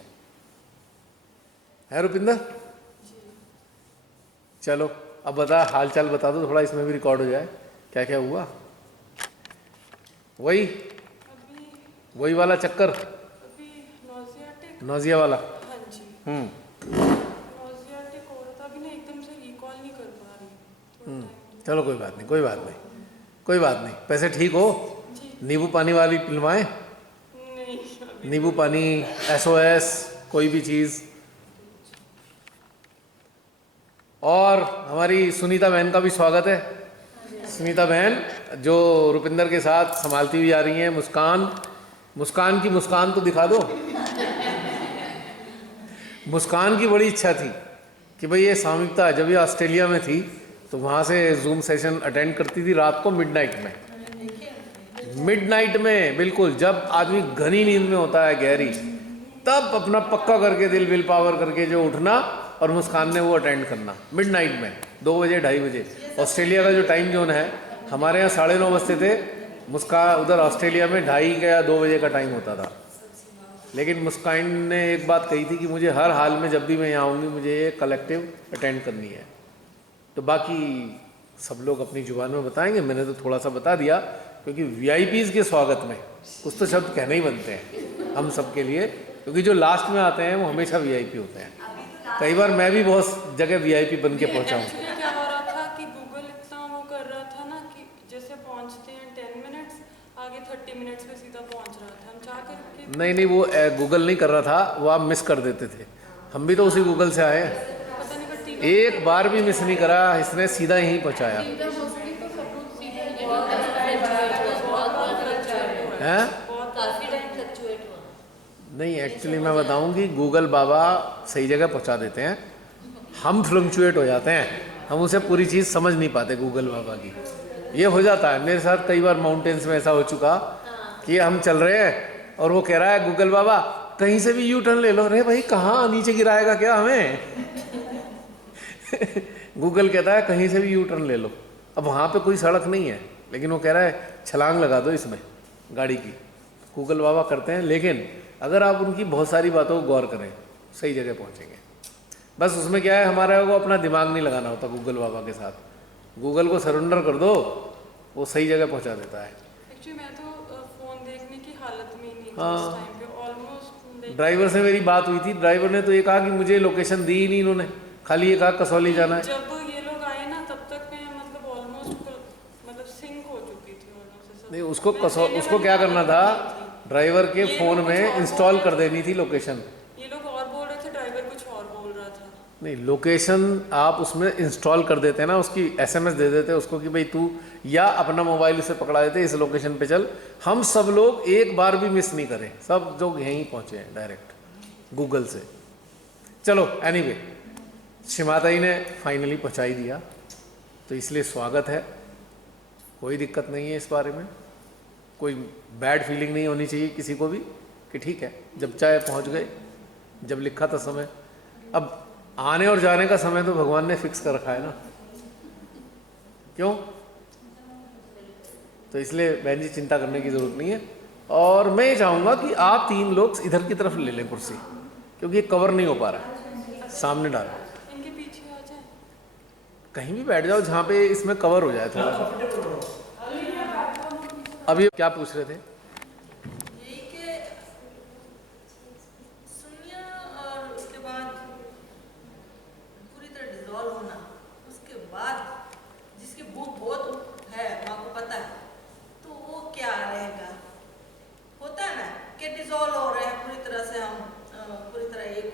है रुपिंदर? चलो अब बता, हाल चाल बता दो थोड़ा, इसमें भी रिकॉर्ड हो जाए क्या क्या हुआ। वही वाला चक्कर, नौजिया वाला। हाँ जी, नौजियाटिक हो रहा था, अभी ना एकदम से रिकॉल नहीं कर पा रही। चलो कोई बात नहीं, कोई बात नहीं, कोई बात नहीं। पैसे ठीक हो? नींबू पानी वाली पिलवाएं? नहीं, नींबू पानी, SOS, कोई भी चीज़। और हमारी सुनीता बहन का भी स्वागत है। सुनीता बहन जो रुपिंदर के साथ संभालती हुई आ रही हैं। मुस्कान की मुस्कान तो दिखा दो। मुस्कान की बड़ी इच्छा थी कि भाई ये सामूहिकता, जब ये ऑस्ट्रेलिया में थी तो वहाँ से जूम सेशन अटेंड करती थी रात को मिडनाइट में, बिल्कुल जब आदमी घनी नींद में होता है, गहरी, तब अपना पक्का करके दिल विल पावर करके जो उठना और मुस्कान ने वो अटेंड करना मिडनाइट में 2 बजे 2:30 बजे। ऑस्ट्रेलिया का जो टाइम जोन है, हमारे यहाँ 9:30 बजते थे, मुस्कान उधर ऑस्ट्रेलिया में 2:30 या 2 बजे का टाइम होता था। लेकिन मुस्कान ने एक बात कही थी कि मुझे हर हाल में जब भी मैं यहाँ आऊँगी मुझे ये कलेक्टिव अटेंड करनी है। तो बाकी सब लोग अपनी जुबान में बताएंगे, मैंने तो थोड़ा सा बता दिया क्योंकि वीआईपीज के स्वागत में कुछ तो शब्द कहने ही बनते हैं हम सब के लिए, क्योंकि जो लास्ट में आते हैं वो हमेशा वीआईपी होते हैं। कई बार मैं भी बहुत जगह वीआईपी बन के पहुँचा हूँ। क्या हो रहा था कि गूगल इतना वो कर रहा था ना कि जैसे पहुँचते हैं 10 मिनट्स, आगे 30 मिनट्स में सीधा पहुँच रहा था। हम चाह करके नहीं, वो गूगल नहीं कर रहा था, वो आप मिस कर देते थे। हम भी तो उसी गूगल से आए हैं, पता नहीं करती एक बार भी मिस नहीं करा, इसने सीधा यहीं पहुँचाया है। काफी टाइम फ्लक्चुएट हुआ। नहीं, एक्चुअली मैं बताऊं कि गूगल बाबा सही जगह पहुंचा देते हैं, हम फ्लक्चुएट हो जाते हैं, हम उसे पूरी चीज़ समझ नहीं पाते गूगल बाबा की। ये हो जाता है मेरे साथ कई बार, माउंटेन्स में ऐसा हो चुका कि हम चल रहे हैं और वो कह रहा है गूगल बाबा कहीं से भी यू टर्न ले लो। अरे भाई कहाँ, नीचे गिराएगा क्या हमें? गूगल कहता है कहीं से भी यू टर्न ले लो। अब वहाँ पे कोई सड़क नहीं है, लेकिन वो कह रहा है छलांग लगा दो इसमें गाड़ी की। गूगल बाबा करते हैं, लेकिन अगर आप उनकी बहुत सारी बातों को गौर करें सही जगह पहुँचेंगे। बस उसमें क्या है, हमारे को अपना दिमाग नहीं लगाना होता गूगल बाबा के साथ। गूगल को सरेंडर कर दो, वो सही जगह पहुँचा देता है। एक्चुअली मैं तो फोन देखने की हालत में ही नहीं थी हाँ। उस टाइम पे, ऑलमोस्ट। ड्राइवर से मेरी बात हुई थी, ड्राइवर ने तो ये कहा कि मुझे लोकेशन दी ही नहीं इन्होंने, खाली ये कहा कसौली जाना है। जब ये लोग आए ना तब तक मैं मतलब ऑलमोस्ट सिंक हो चुकी थी ऑलमोस्ट। नहीं, उसको क्या करना था, ड्राइवर के फ़ोन में इंस्टॉल कर देनी थी लोकेशन। ये लोग और बोल रहे थे, ड्राइवर कुछ और बोल रहा था। नहीं, लोकेशन आप उसमें इंस्टॉल कर देते हैं ना, उसकी SMS दे देते उसको कि भाई तू, या अपना मोबाइल उसे पकड़ा देते इस लोकेशन पे चल। हम सब लोग एक बार भी मिस नहीं करें, सब लोग यहीं पहुँचे हैं डायरेक्ट गूगल से। चलो एनीवे, शिमाताई ने फाइनली पहुँचा ही दिया, तो इसलिए स्वागत है, कोई दिक्कत नहीं है इस बारे में, कोई बैड फीलिंग नहीं होनी चाहिए किसी को भी कि ठीक है जब चाहे पहुँच गए, जब लिखा था समय। अब आने और जाने का समय तो भगवान ने फिक्स कर रखा है ना, क्यों? तो इसलिए बहन जी चिंता करने की ज़रूरत नहीं है। और मैं ये चाहूँगा कि आप 3 लोग इधर की तरफ ले लें कुर्सी, क्योंकि ये कवर नहीं हो पा रहा है। सामने डालो, इनके पीछे आ जाए। कहीं भी बैठ जाओ जहाँ पे इसमें कवर हो जाए थोड़ा। अभी क्या पूछ रहे थे? यही कि सुनिए और उसके बाद पूरी तरह डिजॉल्व होना, उसके बाद जिसकी भूख बहुत है, माँ को पता है, तो वो क्या रहेगा? होता है ना कि डिजॉल्व हो रहे हैं पूरी तरह से, हम पूरी तरह एक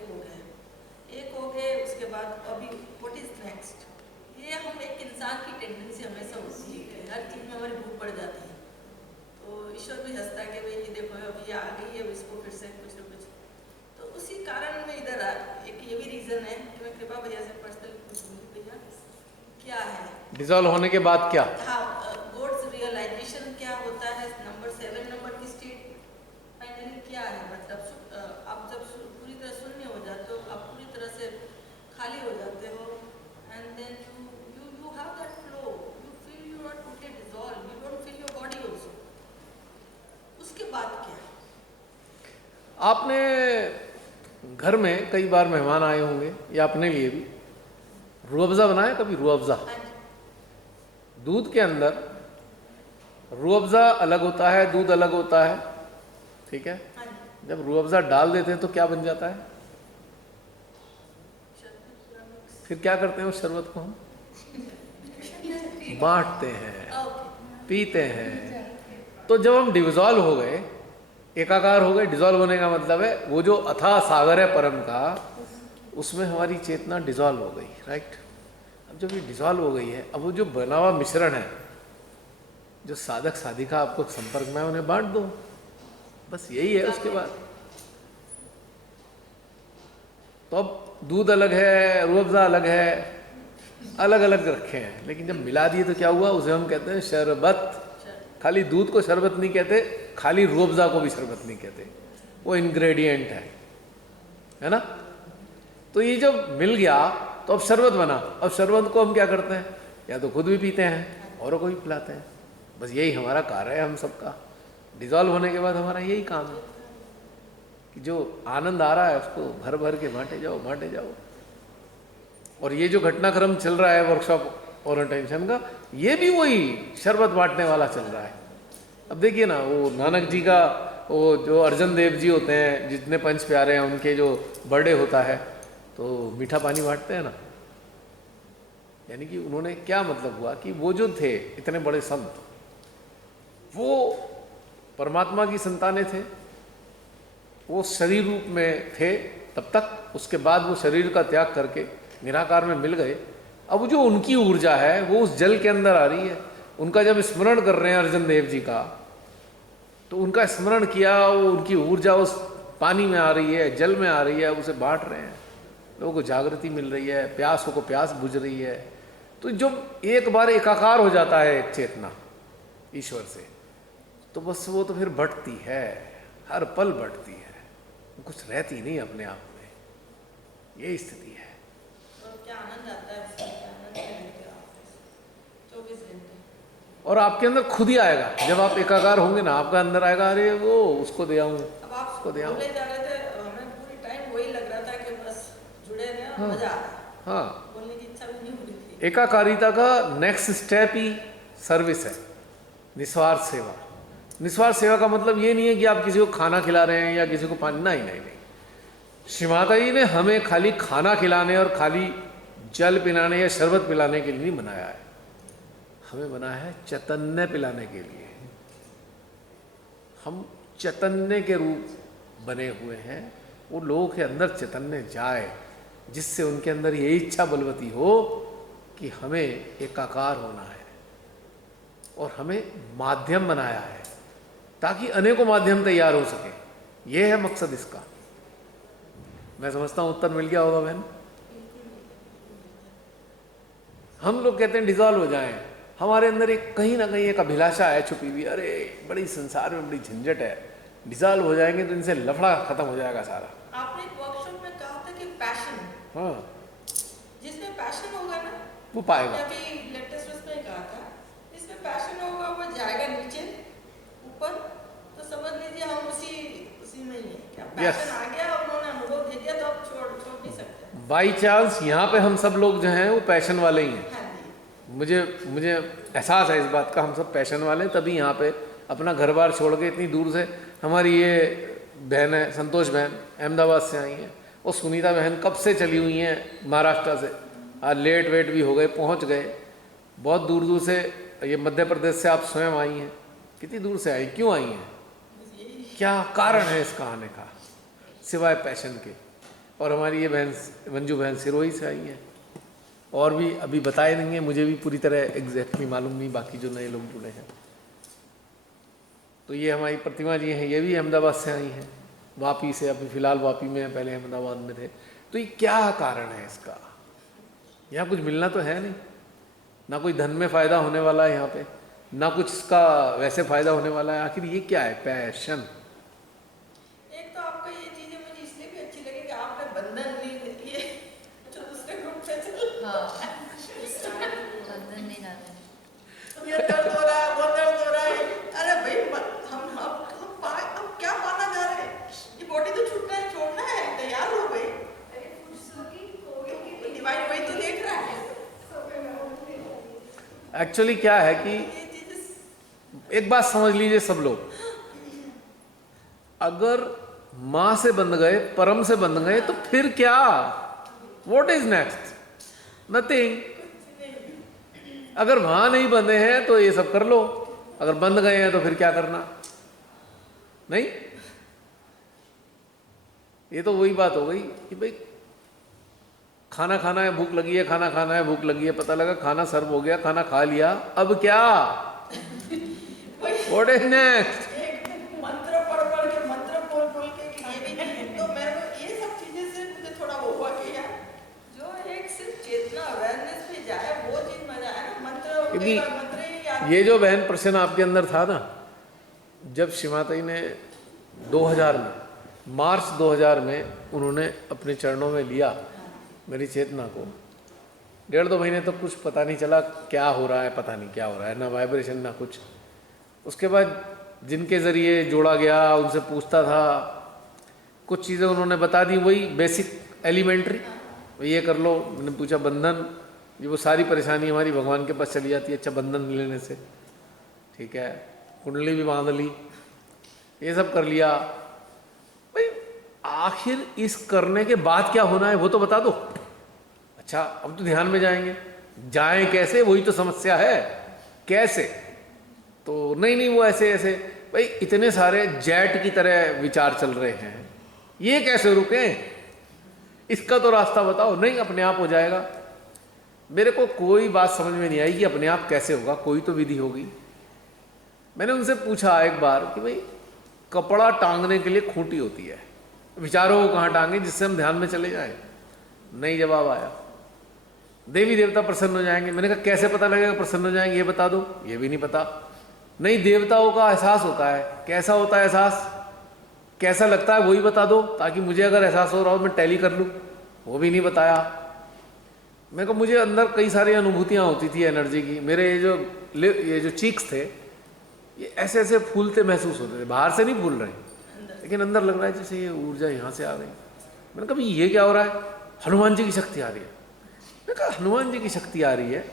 हो गए, उसके बाद अभी व्हाट इज नेक्स्ट? ये हम एक इंसान की टेंडेंसी हमेशा होती है कि हर चीज़ में हमारी भूख बढ़ जाती है। तो ईश्वर भी हंसता है कि भाई ये देखो अभी आ गई है, इसको फिर से कुछ न कुछ। तो उसी कारण में इधर एक ये भी रीज़न है कि मैं कृपा भैया से पर्सनली पूछूंगी, भैया क्या है डिजॉल्व होने के बाद क्या? हाँ, गॉड्स रियलाइजेशन क्या होता है? नंबर 7 नंबर की स्टेट फाइनली क्या है? मतलब आप जब पूरी तरह शून्य हो जाते हो, आप पूरी तरह से खाली हो जाते हो, and then you have that flow, you feel you are totally dissolved, you don't feel your body also. उसके बाद क्या? आपने घर में कई बार मेहमान आए होंगे, या अपने लिए भी रूअफ़ज़ा बनाया कभी? रूअफ़ज़ा, दूध के अंदर रूअफ़ज़ा अलग होता है, दूध अलग होता है, ठीक है? जब रूअफ़ज़ा डाल देते हैं तो क्या बन जाता है? फिर क्या करते हैं उस शरबत को? हम बांटते हैं, पीते हैं। तो जब हम डिज़ॉल्व हो गए, एकाकार हो गए, डिज़ॉल्व होने का मतलब है वो जो अथाह सागर है परम का, उसमें हमारी चेतना डिज़ॉल्व हो गई, राइट? अब जब ये डिज़ॉल्व हो गई है, अब वो जो बना हुआ मिश्रण है, जो साधक साधिका आपको संपर्क में है, उन्हें बांट दो, बस यही है। उसके बाद तो अब दूध अलग है, रूअफ़ज़ा अलग है, अलग अलग रखे हैं, लेकिन जब मिला दिए तो क्या हुआ? उसे हम कहते हैं शरबत। खाली दूध को शरबत नहीं कहते, खाली रूअफ़ज़ा को भी शरबत नहीं कहते, वो इंग्रेडिएंट है ना? तो ये जब मिल गया तो अब शरबत बना। अब शरबत को हम क्या करते हैं? या तो खुद भी पीते हैं, औरों को भी पिलाते हैं। बस यही हमारा कार्य है हम सबका। डिज़ॉल्व होने के बाद हमारा यही काम है कि जो आनंद आ रहा है उसको भर भर के बांटे जाओ, बांटे जाओ। और ये जो घटनाक्रम चल रहा है वर्कशॉप और अटेंशन का, ये भी वही शरबत बांटने वाला चल रहा है। अब देखिए ना, वो नानक जी का वो जो अर्जन देव जी होते हैं, जितने पंच प्यारे हैं, उनके जो बर्थडे होता है तो मीठा पानी बांटते हैं ना। यानी कि उन्होंने क्या मतलब हुआ कि वो जो थे इतने बड़े संत, वो परमात्मा की संतानें थे, वो शरीर रूप में थे तब तक, उसके बाद वो शरीर का त्याग करके निराकार में मिल गए। अब जो उनकी ऊर्जा है वो उस जल के अंदर आ रही है। उनका जब स्मरण कर रहे हैं अर्जन देव जी का, तो उनका स्मरण किया, वो उनकी ऊर्जा उस पानी में आ रही है, जल में आ रही है, उसे बांट रहे हैं, लोगों को जागृति मिल रही है, प्यासों को प्यास बुझ रही है। तो जब एक बार एकाकार हो जाता है चेतना ईश्वर से, तो बस वो तो फिर बढ़ती है, हर पल बढ़ती है, कुछ रहती नहीं अपने आप में। यही स्थिति है। और क्या आनंद आता है उसमें, क्या आनंद लेते हो आप 24 घंटे। और आपके अंदर खुद ही आएगा, जब आप एकाकार होंगे ना, आपका अंदर आएगा, अरे वो उसको दे आऊँ, अब आप उसको दे आऊँ। बोले जा रहे थे, हमें पूरी टाइम वही लग रहा था कि बस जुड़े रहे, हाँ, मजा आ रहा है, हाँ। बोलने की इच्छा भी नहीं हो रही थी। एकाकारिता का नेक्स्ट स्टेप ही सर्विस है, निस्वार्थ सेवा। निस्वार्थ सेवा का मतलब ये नहीं है कि आप किसी को खाना खिला रहे हैं या किसी को पानी, नहीं नहीं नहीं। श्री माता जी ने हमें खाली खाना खिलाने और खाली जल पिलाने या शरबत पिलाने के लिए नहीं बनाया है, हमें बनाया है चैतन्य पिलाने के लिए। हम चैतन्य के रूप बने हुए हैं, वो लोगों के अंदर चैतन्य जाए, जिससे उनके अंदर ये इच्छा बलवती हो कि हमें एकाकार होना है। और हमें माध्यम बनाया है ताकि अनेकों माध्यम तैयार हो सके। ये है मकसद इसका। मैं समझता हूँ उत्तर मिल गया होगा बहन। हम लोग कहते हैं डिजॉल्व हो जाएं, हमारे अंदर एक कहीं ना कहीं एक अभिलाषा है छुपी हुई, अरे बड़ी संसार में बड़ी झंझट है, डिजॉल्व हो जाएंगे तो इनसे लफड़ा खत्म हो जाएगा सारा। आपने एक वर्कशॉप में कहा था कि पैशन, हाँ, जिसमें पैशन होगा ना वो पाएगा। अभी लेटेस्ट उसमें कहा था, इसमें पैशन होगा वो जाएगा नीचे पैशन आ गया, उन्होंने अनुभव दे दिया, तो आप छोड़ नहीं सकते। बाई चांस यहाँ पे हम सब लोग जो हैं वो पैशन वाले ही हैं। हाँ जी। मुझे एहसास है इस बात का, हम सब पैशन वाले हैं, तभी यहाँ पे अपना घर बार छोड़ के इतनी दूर से, हमारी ये बहन है संतोष बहन अहमदाबाद से आई हैं, और सुनीता बहन कब से चली हुई हैं महाराष्ट्र से, आज लेट वेट भी हो गए, पहुँच गए बहुत दूर दूर से। ये मध्य प्रदेश से आप स्वयं आई हैं, कितनी दूर से आई, क्यों आई हैं, क्या कारण है इसका आने का सिवाय पैशन के। और हमारी ये बहन मंजू बहन सिरोही से आई है, और भी अभी बताए नहीं है, मुझे भी पूरी तरह एग्जैक्टली मालूम नहीं, बाकी जो नए लोग जुड़े हैं। तो ये हमारी प्रतिमा जी हैं, ये भी अहमदाबाद से आई हैं, वापी से, अभी फ़िलहाल वापी में हैं, पहले अहमदाबाद में थे। तो ये क्या कारण है इसका, यहाँ कुछ मिलना तो है नहीं, ना कोई धन में फ़ायदा होने वाला है यहाँ पे, ना कुछ इसका वैसे फ़ायदा होने वाला है, आखिर ये क्या है पैशन। एक तो आपको ये चीजें मुझे इसलिए भी अच्छी लगी कि आपने बंधन नहीं ये जो दूसरे ग्रुप से चल, हाँ बंधन नहीं डाले। ये दर्द हो रहा है, वो दर्द हो रहा है, अरे भाई हम अब क्या पाना जा रहे हैं, ये बॉडी तो छूटना है, छोड़ना है, तैयार हो भाई। अरे फुर्सत की कोई की डिवाइड वही तो देख रहा है। एक्चुअली क्या है कि ये चीजें एक बात समझ लीजिए सब लोग, अगर माँ से बंध गए, परम से बंध गए, तो फिर क्या, व्हाट इज नेक्स्ट, नथिंग। अगर वहां नहीं बंधे हैं तो ये सब कर लो, अगर बंध गए हैं तो फिर क्या करना, नहीं। ये तो वही बात हो गई कि भाई खाना खाना है, भूख लगी है, खाना खाना है, भूख लगी है, पता लगा खाना सर्व हो गया, खाना खा लिया, अब क्या, व्हाट इज नेक्स्ट। मंत्र पढ़ के, मंत्र बोल के कि ये भी नहीं, तो मेरे को ये सब चीजें से मुझे थोड़ा वो हुआ कि यार जो एक सिर्फ चेतना अवेयरनेस पे जाए वो चीज मजा आए ना। मंत्र क्योंकि ये जो बहन प्रश्न आपके अंदर था ना, जब श्रीमाता ने 2000 में, मार्च 2000 में उन्होंने अपने चरणों में लिया मेरी चेतना को, 1.5-2 महीने तक कुछ पता नहीं चला क्या हो रहा है, पता नहीं क्या हो रहा है, ना वाइब्रेशन ना कुछ। उसके बाद जिनके ज़रिए जोड़ा गया, उनसे पूछता था, कुछ चीज़ें उन्होंने बता दी, वही बेसिक एलिमेंट्री, ये कर लो। मैंने पूछा बंधन, ये वो सारी परेशानी हमारी भगवान के पास चली जाती है, अच्छा बंधन लेने से, ठीक है, कुंडली भी बांध ली, ये सब कर लिया। भाई आखिर इस करने के बाद क्या होना है वो तो बता दो। अच्छा अब तो ध्यान में जाएंगे, जाएं कैसे, वही तो समस्या है, कैसे, तो नहीं वो ऐसे ऐसे। भाई इतने सारे जेट की तरह विचार चल रहे हैं, ये कैसे रुकें, इसका तो रास्ता बताओ। नहीं अपने आप हो जाएगा। मेरे को कोई बात समझ में नहीं आई कि अपने आप कैसे होगा, कोई तो विधि होगी। मैंने उनसे पूछा एक बार कि भाई कपड़ा टांगने के लिए खूंटी होती है, विचारों को कहाँ टांगे जिससे हम ध्यान में चले जाएं। नहीं जवाब आया। देवी देवता प्रसन्न हो जाएंगे, मैंने कहा कैसे पता लगेगा प्रसन्न हो जाएंगे, ये बता दो, ये भी नहीं पता। नहीं देवताओं का एहसास होता है, कैसा होता है एहसास, कैसा लगता है वही बता दो, ताकि मुझे अगर एहसास हो रहा हो मैं टैली कर लूँ, वो भी नहीं बताया। मेरे को मुझे अंदर कई सारी अनुभूतियाँ होती थी एनर्जी की, मेरे ये जो चीक्स थे ये ऐसे ऐसे फूलते महसूस होते थे, बाहर से नहीं फूल रहे लेकिन अंदर लग रहा है जैसे ये ऊर्जा यहाँ से आ गई। मैंने कहा ये क्या हो रहा है, हनुमान जी की शक्ति आ रही है। मैंने कहा हनुमान जी की शक्ति आ रही है,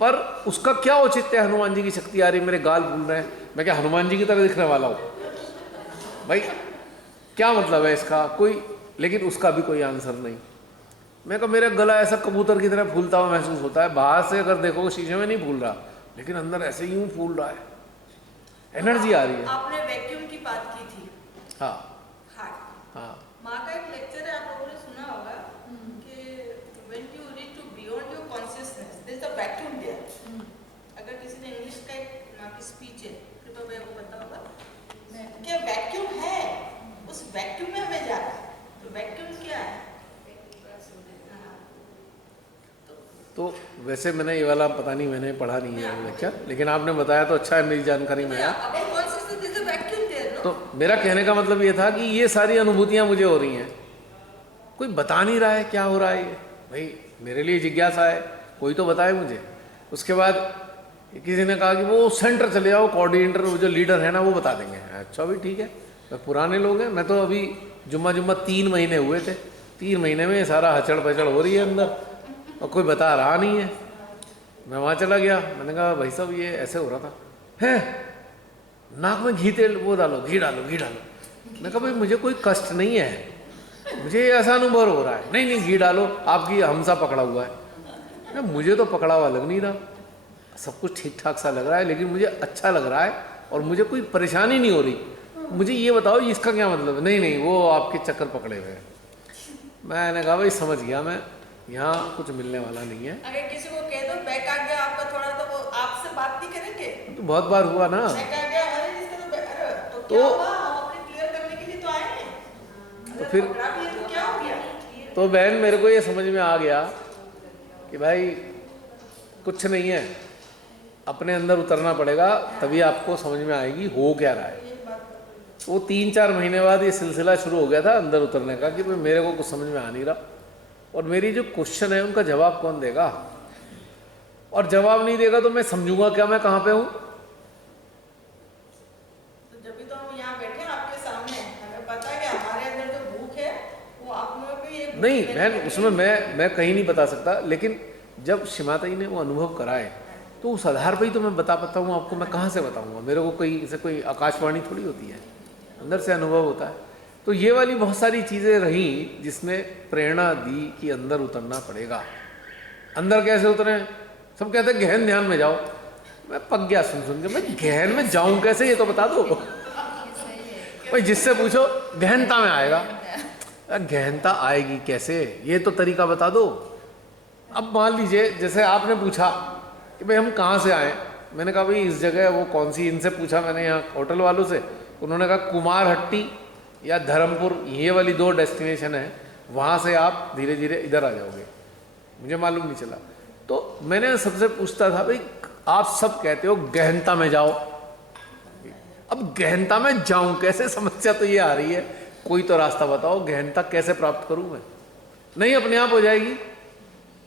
पर उसका क्या औचित्य है, हनुमान जी की शक्ति आ रही है, मेरे गाल फूल रहे हैं, मैं क्या हनुमान जी की तरह दिखने वाला हूँ भाई, क्या मतलब है इसका कोई, लेकिन उसका भी कोई आंसर नहीं। मैं कहा मेरा गला ऐसा कबूतर की तरह फूलता हुआ महसूस होता है, बाहर से अगर देखो शीशे में नहीं फूल रहा, लेकिन अंदर ऐसे यूं फूल रहा है, एनर्जी आ रही है। आपने वैक्यूम की बात की थी। हाँ हाँ माँ का एक लेक्चर है, आप लोगों ने सुना होगा कि when you reach to beyond your consciousness there is a vacuum there। अगर किसी ने इंग्लिश का एक माँ की स्पीच है, कृपया भैया को पता होगा कि वैक्यूम है, उस वैक्यूम में हमें जाना है। तो वैक्यूम क्या है? तो वैसे मैंने ये वाला पता नहीं, मैंने पढ़ा नहीं है लेक्चर, लेकिन आपने बताया तो अच्छा है, मेरी जानकारी में आया। तो मेरा कहने का मतलब ये था कि ये सारी अनुभूतियाँ मुझे हो रही हैं, कोई बता नहीं रहा है क्या हो रहा है ये, भाई मेरे लिए जिज्ञासा है, कोई तो बताए मुझे। उसके बाद किसी ने कहा कि वो सेंटर चले जाओ, कोऑर्डिनेटर जो लीडर है ना वो बता देंगे। अच्छा भी ठीक है, पुराने लोग हैं। मैं तो अभी जुम्मा 3 महीने हुए थे, 3 महीने में सारा हचड़ पचड़ हो रही है अंदर और कोई बता रहा नहीं है। मैं वहाँ चला गया, मैंने कहा भाई साहब ये ऐसे हो रहा था, है नाक में घी तेल वो डालो, घी डालो, घी डालो। मैं कहा भाई मुझे कोई कष्ट नहीं है, मुझे ऐसा अनुभव हो रहा है। नहीं नहीं घी डालो, आपकी हमसा पकड़ा हुआ है। मुझे तो पकड़ा हुआ लग नहीं रहा, सब कुछ ठीक ठाक सा लग रहा है, लेकिन मुझे अच्छा लग रहा है और मुझे कोई परेशानी नहीं हो रही। मुझे ये बताओ इसका क्या मतलब है? नहीं नहीं वो आपके चक्कर पकड़े हुए हैं। मैंने कहा भाई समझ गया मैं, यहाँ कुछ मिलने वाला नहीं है। अगर किसी को कह दो बैक आ गया आपका थोड़ा, तो वो आपसे बात नहीं करेंगे? तो बहुत बार हुआ ना। बैक आ गया, अरे इसका तो अरे तो क्या हुआ, हम अपने क्लियर करने के लिए तो आए हैं। तो फिर पकड़ा भी है तो क्या हो गया? तो बहन मेरे को ये समझ में आ गया कि भाई कुछ नहीं है, अपने अंदर उतरना पड़ेगा, तभी आपको समझ में आएगी हो क्या रहा है। वो 3-4 महीने बाद ये सिलसिला शुरू हो गया था अंदर उतरने का कि भाई मेरे को कुछ समझ में आ नहीं रहा, और मेरी जो क्वेश्चन है उनका जवाब कौन देगा, और जवाब नहीं देगा तो मैं समझूंगा क्या मैं कहाँ पे हूँ। तो जब भी तो हम यहाँ बैठे हैं आपके सामने, हमें पता है कि हमारे अंदर जो भूख है वो आप में भी एक नहीं बहन, उसमें मैं कहीं नहीं बता सकता, लेकिन जब शिमाताई ने वो अनुभव कराए तो उस आधार पर ही तो मैं बता पाता हूँ आपको। मैं कहाँ से बताऊँगा, मेरे को कोई आकाशवाणी थोड़ी होती है, अंदर से अनुभव होता है। तो ये वाली बहुत सारी चीज़ें रहीं जिसने प्रेरणा दी कि अंदर उतरना पड़ेगा। अंदर कैसे उतरे? सब कहते हैं गहन ध्यान में जाओ। मैं पक गया सुन के, मैं गहन में जाऊं कैसे ये तो बता दो भाई। जिससे पूछो गहनता में आएगा, गहनता आएगी कैसे, ये तो तरीका बता दो। अब मान लीजिए जैसे आपने पूछा कि भाई हम कहाँ से आए, मैंने कहा भाई इस जगह वो कौन सी, इनसे पूछा मैंने यहाँ होटल वालों से, उन्होंने कहा कुमारहट्टी या धर्मपुर, ये वाली 2 डेस्टिनेशन है, वहाँ से आप धीरे धीरे इधर आ जाओगे। मुझे मालूम नहीं चला, तो मैंने सबसे पूछता था भाई आप सब कहते हो गहनता में जाओ, अब गहनता में जाऊं कैसे, समस्या तो ये आ रही है, कोई तो रास्ता बताओ, गहनता कैसे प्राप्त करूं मैं? नहीं अपने आप हो जाएगी।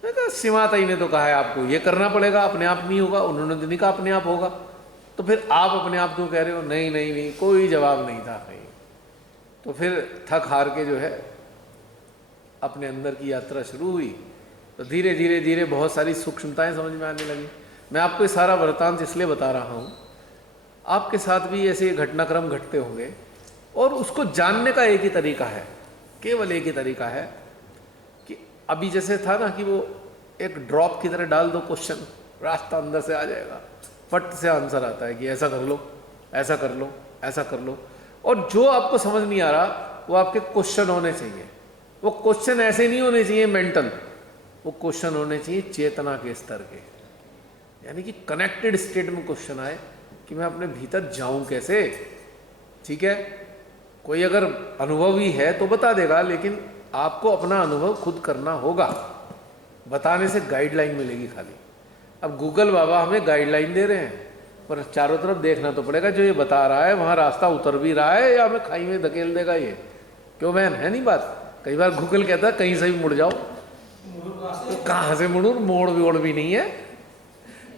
मैं कहा शिमाताई ने तो कहा है आपको ये करना पड़ेगा, अपने आप नहीं होगा, उन्होंने तो नहीं कहा अपने आप होगा, तो फिर आप अपने आप क्यों कह रहे हो? नहीं नहीं नहीं, कोई जवाब नहीं था कहीं। तो फिर थक हार के जो है अपने अंदर की यात्रा शुरू हुई, तो धीरे धीरे धीरे बहुत सारी सूक्ष्मताएं समझ में आने लगी। मैं आपको ये सारा वृत्तांत इसलिए बता रहा हूँ, आपके साथ भी ऐसे घटनाक्रम घटते होंगे, और उसको जानने का एक ही तरीका है, केवल एक ही तरीका है कि अभी जैसे था ना कि वो एक ड्रॉप की तरह डाल दो क्वेश्चन, रास्ता अंदर से आ जाएगा, फट से आंसर आता है कि ऐसा कर लो, ऐसा कर लो, ऐसा कर लो। और जो आपको समझ नहीं आ रहा वो आपके क्वेश्चन होने चाहिए। वो क्वेश्चन ऐसे नहीं होने चाहिए मेंटल, वो क्वेश्चन होने चाहिए चेतना के स्तर के, यानी कि कनेक्टेड स्टेट में क्वेश्चन आए कि मैं अपने भीतर जाऊं कैसे। ठीक है, कोई अगर अनुभवी है तो बता देगा, लेकिन आपको अपना अनुभव खुद करना होगा, बताने से गाइडलाइन मिलेगी खाली। अब गूगल बाबा हमें गाइडलाइन दे रहे हैं, पर चारों तरफ देखना तो पड़ेगा, जो ये बता रहा है वहाँ रास्ता उतर भी रहा है या हमें खाई में धकेल देगा ये, क्यों बहन? है नहीं बात? कई बार गूगल कहता है कहीं से भी मुड़ जाओ, तो कहाँ से मुड़ूँ, मोड़ भी ओड़ भी नहीं है।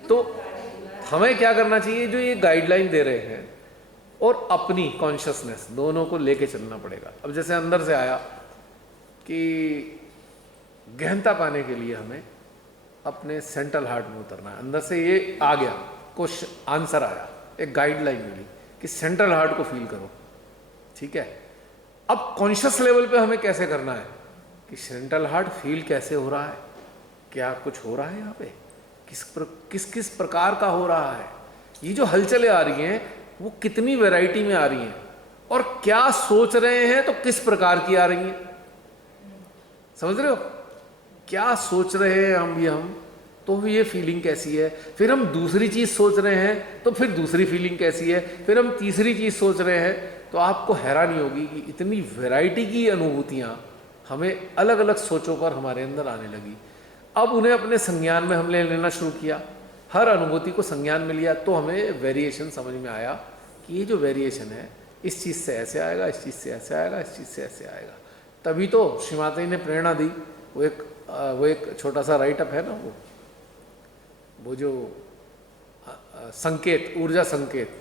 तो हमें क्या करना चाहिए, जो ये गाइडलाइन दे रहे हैं और अपनी कॉन्शियसनेस, दोनों को लेके चलना पड़ेगा। अब जैसे अंदर से आया कि गहनता पाने के लिए हमें अपने सेंट्रल हार्ट में उतरना है, अंदर से ये आ गया क्वेश्चन, आंसर आया, एक गाइडलाइन मिली कि सेंट्रल हार्ट को फील करो। ठीक है, अब कॉन्शियस लेवल पे हमें कैसे करना है कि सेंट्रल हार्ट फील कैसे हो रहा है, क्या कुछ हो रहा है यहाँ पे, किस प्रकार का हो रहा है, ये जो हलचलें आ रही हैं वो कितनी वैरायटी में आ रही हैं, और क्या सोच रहे हैं तो किस प्रकार की आ रही हैं। समझ रहे हो, क्या सोच रहे हैं हम तो ये फीलिंग कैसी है, फिर हम दूसरी चीज़ सोच रहे हैं तो फिर दूसरी फीलिंग कैसी है, फिर हम तीसरी चीज़ सोच रहे हैं, तो आपको हैरानी होगी कि इतनी वैरायटी की अनुभूतियाँ हमें अलग अलग सोचों पर हमारे अंदर आने लगी। अब उन्हें अपने संज्ञान में हमने लेना शुरू किया, हर अनुभूति को संज्ञान में लिया, तो हमें वेरिएशन समझ में आया कि ये जो वेरिएशन है इस चीज़ से ऐसे आएगा, इस चीज़ से ऐसे आएगा, इस चीज़ से ऐसे आएगा। तभी तो श्रीमाता जी ने प्रेरणा दी, वो एक छोटा सा राइटअप है ना, वो जो संकेत, ऊर्जा संकेत,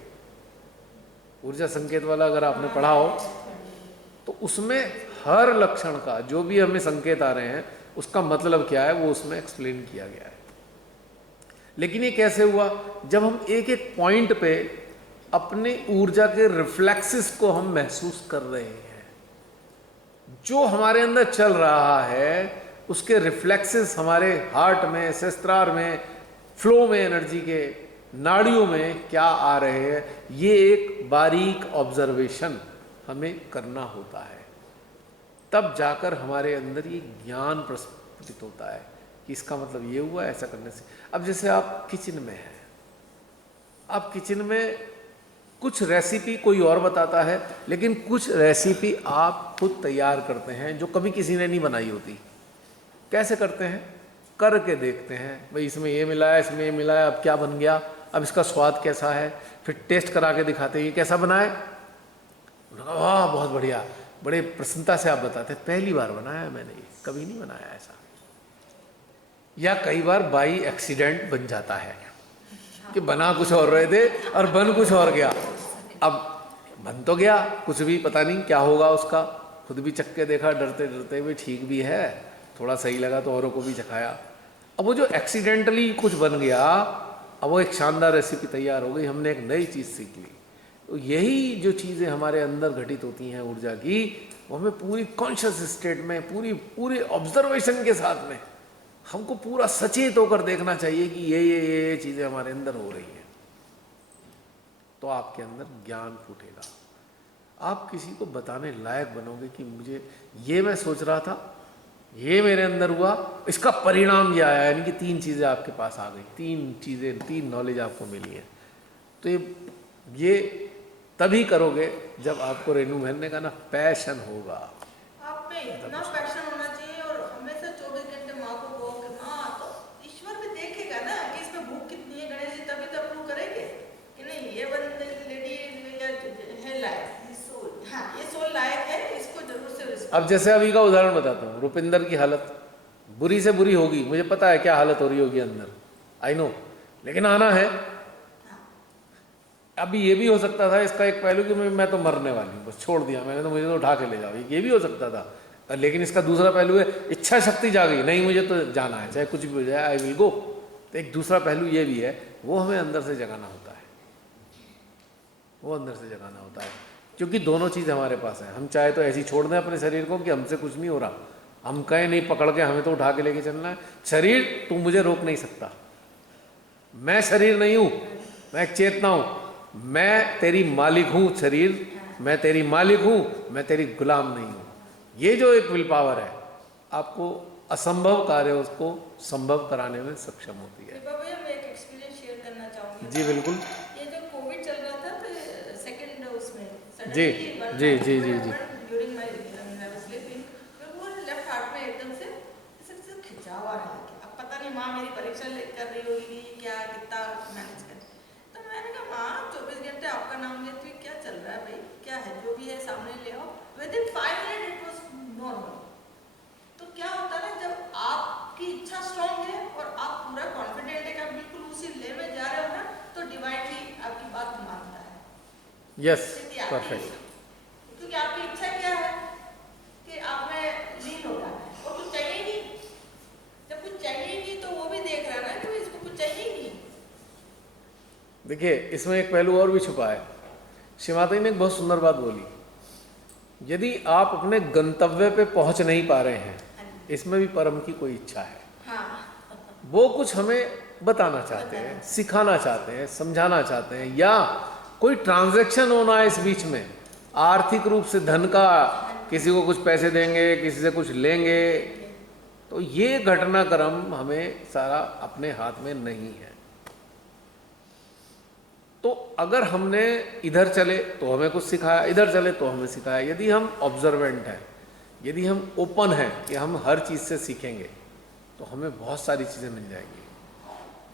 ऊर्जा संकेत वाला अगर आपने पढ़ा हो तो उसमें हर लक्षण का जो भी हमें संकेत आ रहे हैं उसका मतलब क्या है वो उसमें एक्सप्लेन किया गया है। लेकिन ये कैसे हुआ? जब हम एक एक पॉइंट पे अपनी ऊर्जा के रिफ्लेक्सेस को हम महसूस कर रहे हैं, जो हमारे अंदर चल रहा है उसके रिफ्लेक्सेस हमारे हार्ट में, सहस्त्रार में, फ्लो में, एनर्जी के नाड़ियों में क्या आ रहे हैं, ये एक बारीक ऑब्जर्वेशन हमें करना होता है। तब जाकर हमारे अंदर ये ज्ञान प्रस्फुटित होता है कि इसका मतलब ये हुआ ऐसा करने से। अब जैसे आप किचन में हैं, आप किचन में कुछ रेसिपी कोई और बताता है, लेकिन कुछ रेसिपी आप खुद तैयार करते हैं जो कभी किसी ने नहीं बनाई होती। कैसे करते हैं? करके देखते हैं, भाई इसमें ये मिला है, इसमें ये मिला है, अब क्या बन गया, अब इसका स्वाद कैसा है, फिर टेस्ट करा के दिखाते हैं ये कैसा बना है। वाह बहुत बढ़िया, बड़े प्रसन्नता से आप बताते हैं पहली बार बनाया है मैंने, ये कभी नहीं बनाया ऐसा। या कई बार बाई एक्सीडेंट बन जाता है कि बना कुछ और रहे थे और बन कुछ और गया। अब बन तो गया, कुछ भी पता नहीं क्या होगा उसका, खुद भी चख के देखा डरते डरते, भी ठीक भी है, थोड़ा सही लगा तो औरों को भी चखाया। अब वो जो एक्सीडेंटली कुछ बन गया, अब वो एक शानदार रेसिपी तैयार हो गई, हमने एक नई चीज़ सीख ली। तो यही जो चीज़ें हमारे अंदर घटित होती हैं ऊर्जा की, वो हमें पूरी कॉन्शियस स्टेट में, पूरे ऑब्जर्वेशन के साथ में हमको पूरा सचेत होकर देखना चाहिए कि ये चीज़ें हमारे अंदर हो रही हैं। तो आपके अंदर ज्ञान फूटेगा, आप किसी को बताने लायक बनोगे कि मुझे ये मैं सोच रहा था, ये मेरे अंदर हुआ, इसका परिणाम ये आया। यानी कि 3 चीज़ें आपके पास आ गई, 3 चीज़ें, 3 नॉलेज आपको मिली है। तो ये तभी करोगे जब आपको रेणु बहन ने कहा ना पैशन होगा। आप में इतना पैशन होना चाहिए और हमेशा 24 घंटे माँ को कहो कि माँ, तो ईश्वर भी देखेगा ना कि इसमें भूख कितनी है गणेश जी, तभी तो अप्रूव करेंगे कि नहीं ये बंदे लेडी है लायक, हाँ ये सोल लायक है, इसको जरूर से रिस्पेक्ट। अब जैसे अभी का उदाहरण बताता हूँ, रुपिंदर की हालत बुरी से बुरी होगी, मुझे पता है क्या हालत हो रही होगी अंदर, आई नो, लेकिन आना है। अभी ये भी हो सकता था इसका एक पहलू कि मैं तो मरने वाली हूँ, बस छोड़ दिया मैंने, तो मुझे तो उठा के ले जाओ, ये भी हो सकता था। लेकिन इसका दूसरा पहलू है इच्छा शक्ति जागी, नहीं मुझे तो जाना है, चाहे कुछ भी हो जाए, आई विल गो। तो एक दूसरा पहलू ये भी है, वो हमें अंदर से जगाना होता है, वो अंदर से जगाना होता है, क्योंकि दोनों चीज़ हमारे पास है। हम चाहे तो ऐसी छोड़ दें अपने शरीर को कि हमसे कुछ नहीं हो रहा, हम कहें नहीं पकड़ के हमें तो उठा के लेके चलना है। शरीर तू मुझे रोक नहीं सकता, मैं शरीर नहीं हूँ, मैं एक चेतना हूँ, मैं तेरी मालिक हूँ शरीर, मैं तेरी मालिक हूँ, मैं तेरी गुलाम नहीं हूँ। ये जो एक विल पावर है आपको असंभव कार्य उसको संभव कराने में सक्षम होती है। भैया मैं एक एक्सपीरियंस शेयर करना चाहूँगी। जी बिल्कुल। ये जो कोविड चल रहा था तो सेकंड उसमें जी जी जी जी जी ड्यूरिंग माय स्लीपिंग, वो लेफ्ट हार्ट में एकदम से ऐसे खिंचाव आ रहा है। अब पता नहीं माँ मेरी परीक्षा कर रही होगी क्या, कितना मैनेज कर। तो मैंने कहा माँ 24 घंटे आपका नाम लेती हुई क्या चल रहा है भाई, क्या है जो भी है सामने ले आओ। Within 5 minute it was normal. तो क्या होता है ना, जब आपकी इच्छा स्ट्रांग है और आप पूरा कॉन्फिडेंट है कि आप बिल्कुल उसी ले में जा रहे हो ना, तो डिवाइन भी आपकी बात मानता है। Yes perfect. क्योंकि आपकी इच्छा क्या है कि आप में लीन हो जाना है और कुछ चाहिए नहीं। जब कुछ चाहिए नहीं तो वो भी देख रहा है ना कि इसको कुछ चाहिए नहीं। देखिए इसमें एक पहलू और भी छुपा है। श्रीमाता ने एक बहुत सुंदर बात बोली, यदि आप अपने गंतव्य पे पहुंच नहीं पा रहे हैं, इसमें भी परम की कोई इच्छा है। हाँ। वो कुछ हमें बताना चाहते हैं, सिखाना चाहते हैं, समझाना चाहते हैं, या कोई ट्रांजैक्शन होना है इस बीच में, आर्थिक रूप से धन का, किसी को कुछ पैसे देंगे, किसी से कुछ लेंगे। तो ये घटनाक्रम हमें सारा अपने हाथ में नहीं है। तो अगर हमने इधर चले तो हमें कुछ सिखाया, इधर चले तो हमें सिखाया। यदि हम ऑब्जर्वेंट हैं, यदि हम ओपन हैं कि हम हर चीज़ से सीखेंगे, तो हमें बहुत सारी चीज़ें मिल जाएंगी।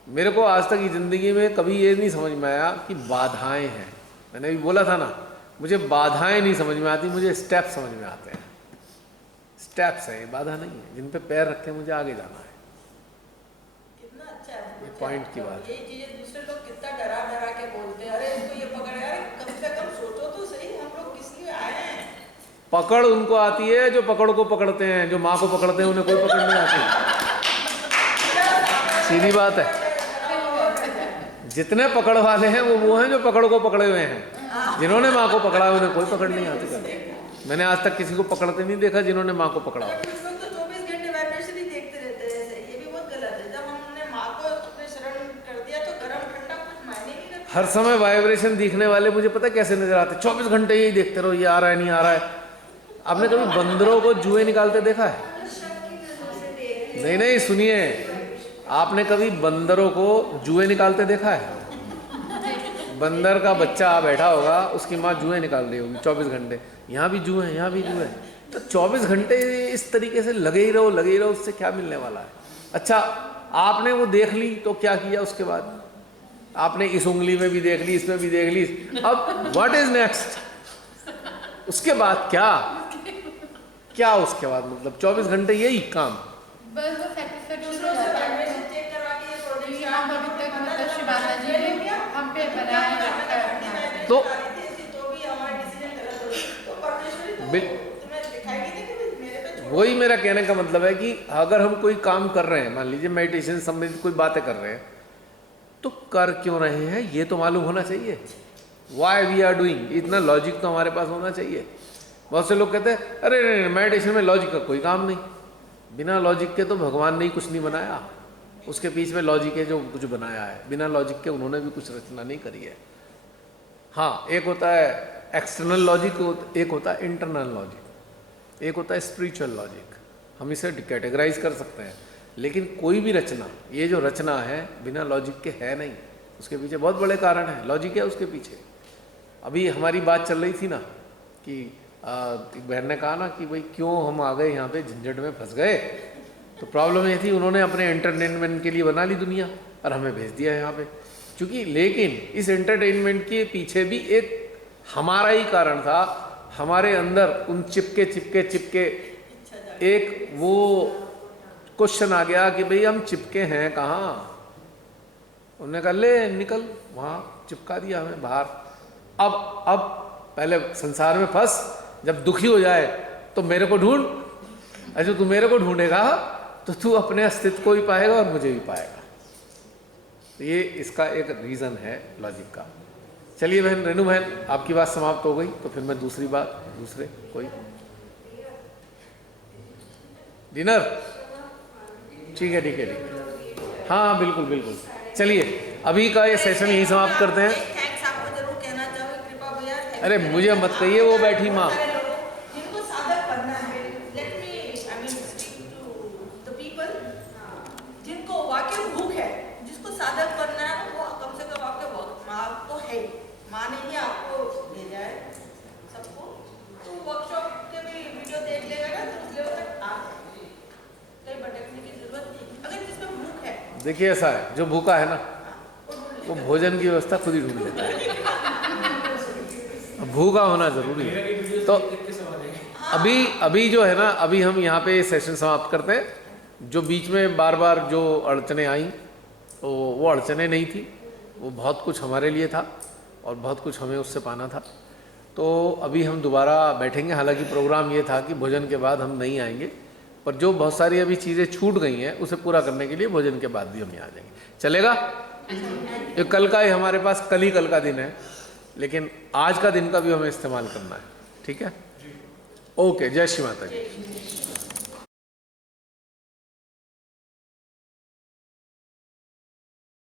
मेरे को आज तक की ज़िंदगी में कभी ये नहीं समझ में आया कि बाधाएं हैं। मैंने भी बोला था ना, मुझे बाधाएं नहीं समझ में आती, मुझे स्टेप समझ में आते हैं। स्टेप्स है, ये बाधा नहीं है, जिन पे पैर रखे मुझे आगे जाना है। कितना अच्छा है ये पॉइंट की बात है। ये चीजें दूसरे लोग कितना डरा डरा के बोलते हैं, अरे इसको ये पकड़, अरे कम से कम सोचो पकड़ उनको आती है जो पकड़ को पकड़ते हैं, जो माँ को पकड़ते हैं उन्हें कोई पकड़ नहीं आती। सीधी बात है। जितने पकड़ वाले हैं वो हैं जो पकड़ को पकड़े हुए हैं। जिन्होंने माँ को पकड़ा उन्हें कोई पकड़ नहीं आती करने। मैंने आज तक किसी को पकड़ते नहीं देखा जिन्होंने माँ को पकड़ा। तो 24 घंटे वाइब्रेशन ही देखते रहते हैं ऐसे, ये भी बहुत गलत है। जब हमने माँ को अपने शरण कर दिया तो गरम ठंडा कुछ मायने नहीं रखता। हर समय वाइब्रेशन दिखने वाले मुझे पता कैसे नजर आते, 24 घंटे यही देखते रहो, ये आ रहा है नहीं आ रहा है। आपने कभी बंदरों को जुए निकालते देखा है? नहीं नहीं, सुनिए, आपने कभी बंदरों को जुए निकालते देखा है? बंदर का बच्चा बैठा होगा, उसकी माँ जुए निकाल रही होगी 24 घंटे, यहाँ भी जुए यहाँ भी जुए। तो 24 घंटे इस तरीके से लगे ही रहो, उससे क्या मिलने वाला है? अच्छा, आपने वो देख ली तो क्या किया उसके बाद? आपने इस उंगली में भी देख ली, इसमें भी देख ली, अब व्हाट इज नेक्स्ट? उसके बाद क्या उसके बाद? मतलब 24 घंटे यही काम। बस वो satisfaction दूसरों हो से जाता है। वाइब्रेशन चेक करवा के ये प्रोडक्ट ये हम अभी तक मतलब श्री माता जी ने हम पे बनाए रखा है। तो भी हमारा डिसीजन गलत हो, तो परमेश्वरी तो बिल- तुम्हें दिखाई नहीं देती कि मेरे पे छोड़ो। वही मेरा कहने का मतलब है कि अगर हम कोई काम कर रहे हैं, मान लीजिए मेडिटेशन संबंधित कोई बातें कर रहे हैं, तो कर क्यों रहे हैं ये तो मालूम होना चाहिए। वाई वी आर डूइंग, इतना लॉजिक तो हमारे पास होना चाहिए। बहुत से लोग कहते हैं अरे नहीं, मेडिटेशन में लॉजिक का कोई काम नहीं। बिना लॉजिक के तो भगवान ने ही कुछ नहीं बनाया, उसके बीच में लॉजिक है जो कुछ बनाया है। बिना लॉजिक के उन्होंने भी कुछ रचना नहीं करी है। हाँ, एक होता है एक्सटर्नल लॉजिक, एक होता है इंटरनल लॉजिक, एक होता है स्पिरिचुअल लॉजिक। हम इसे कैटेगराइज कर सकते हैं, लेकिन कोई भी रचना, ये जो रचना है बिना लॉजिक के है नहीं। उसके पीछे बहुत बड़े कारण हैं, लॉजिक है उसके पीछे। अभी हमारी बात चल रही थी ना कि एक बहन ने कहा ना कि भाई क्यों हम आ गए यहाँ पे, झंझट में फंस गए। तो प्रॉब्लम ये थी, उन्होंने अपने एंटरटेनमेंट के लिए बना ली दुनिया और हमें भेज दिया यहाँ पे। क्योंकि लेकिन इस एंटरटेनमेंट के पीछे भी एक हमारा ही कारण था। हमारे अंदर उन चिपके एक वो क्वेश्चन आ गया कि भाई हम चिपके हैं कहाँ। उन्होंने कहा ले निकल, वहाँ चिपका दिया हमें बाहर। अब पहले संसार में फंस, जब दुखी हो जाए तो मेरे को ढूंढ। अच्छा, तू मेरे को ढूंढेगा तो तू अपने अस्तित्व को भी पाएगा और मुझे भी पाएगा। तो ये इसका एक रीज़न है लॉजिक का। चलिए बहन, रेनू बहन, आपकी बात समाप्त हो गई तो फिर मैं दूसरी बात, दूसरे कोई डिनर, ठीक है। हाँ बिल्कुल बिल्कुल। चलिए अभी का ये सेशन यही समाप्त करते हैं। थैंक्स आपको जरूर कहना चाहूँगी, कृपा भैया। अरे मुझे मत कहिए, वो बैठी माँ। जिनको साधक बनना है, let me I mean speak to the people जिनको वाकई भूख है, जिसको साधक बनना है, वो कम से कम आपके माँ तो है, माँ ने ही आपको भेजा है सबको। तो वर्कशॉप के भी वीडियो देख लेगा ना तो उस लेवल तक आ जाएगी, कहीं भटकने की जरूरत नहीं। अगर जिसमें भूख है, देखिए ऐसा है, जो भूखा है ना वो भोजन की व्यवस्था खुद ही ढूंढ लेता है। भूखा होना जरूरी है। तो अभी जो है ना, अभी हम यहाँ पे सेशन समाप्त करते हैं। जो बीच में बार बार जो अड़चने आई तो वो अड़चने नहीं थी, वो बहुत कुछ हमारे लिए था और बहुत कुछ हमें उससे पाना था। तो अभी हम दोबारा बैठेंगे। हालांकि प्रोग्राम ये था कि भोजन के बाद हम नहीं आएंगे, पर जो बहुत सारी अभी चीज़ें छूट गई हैं उसे पूरा करने के लिए भोजन के बाद भी हम यहाँ आ जाएंगे। चलेगा? ये कल का ही हमारे पास, कल का दिन है, लेकिन आज का दिन का भी हमें इस्तेमाल करना है। ठीक है? ओके, जय श्री माता जी।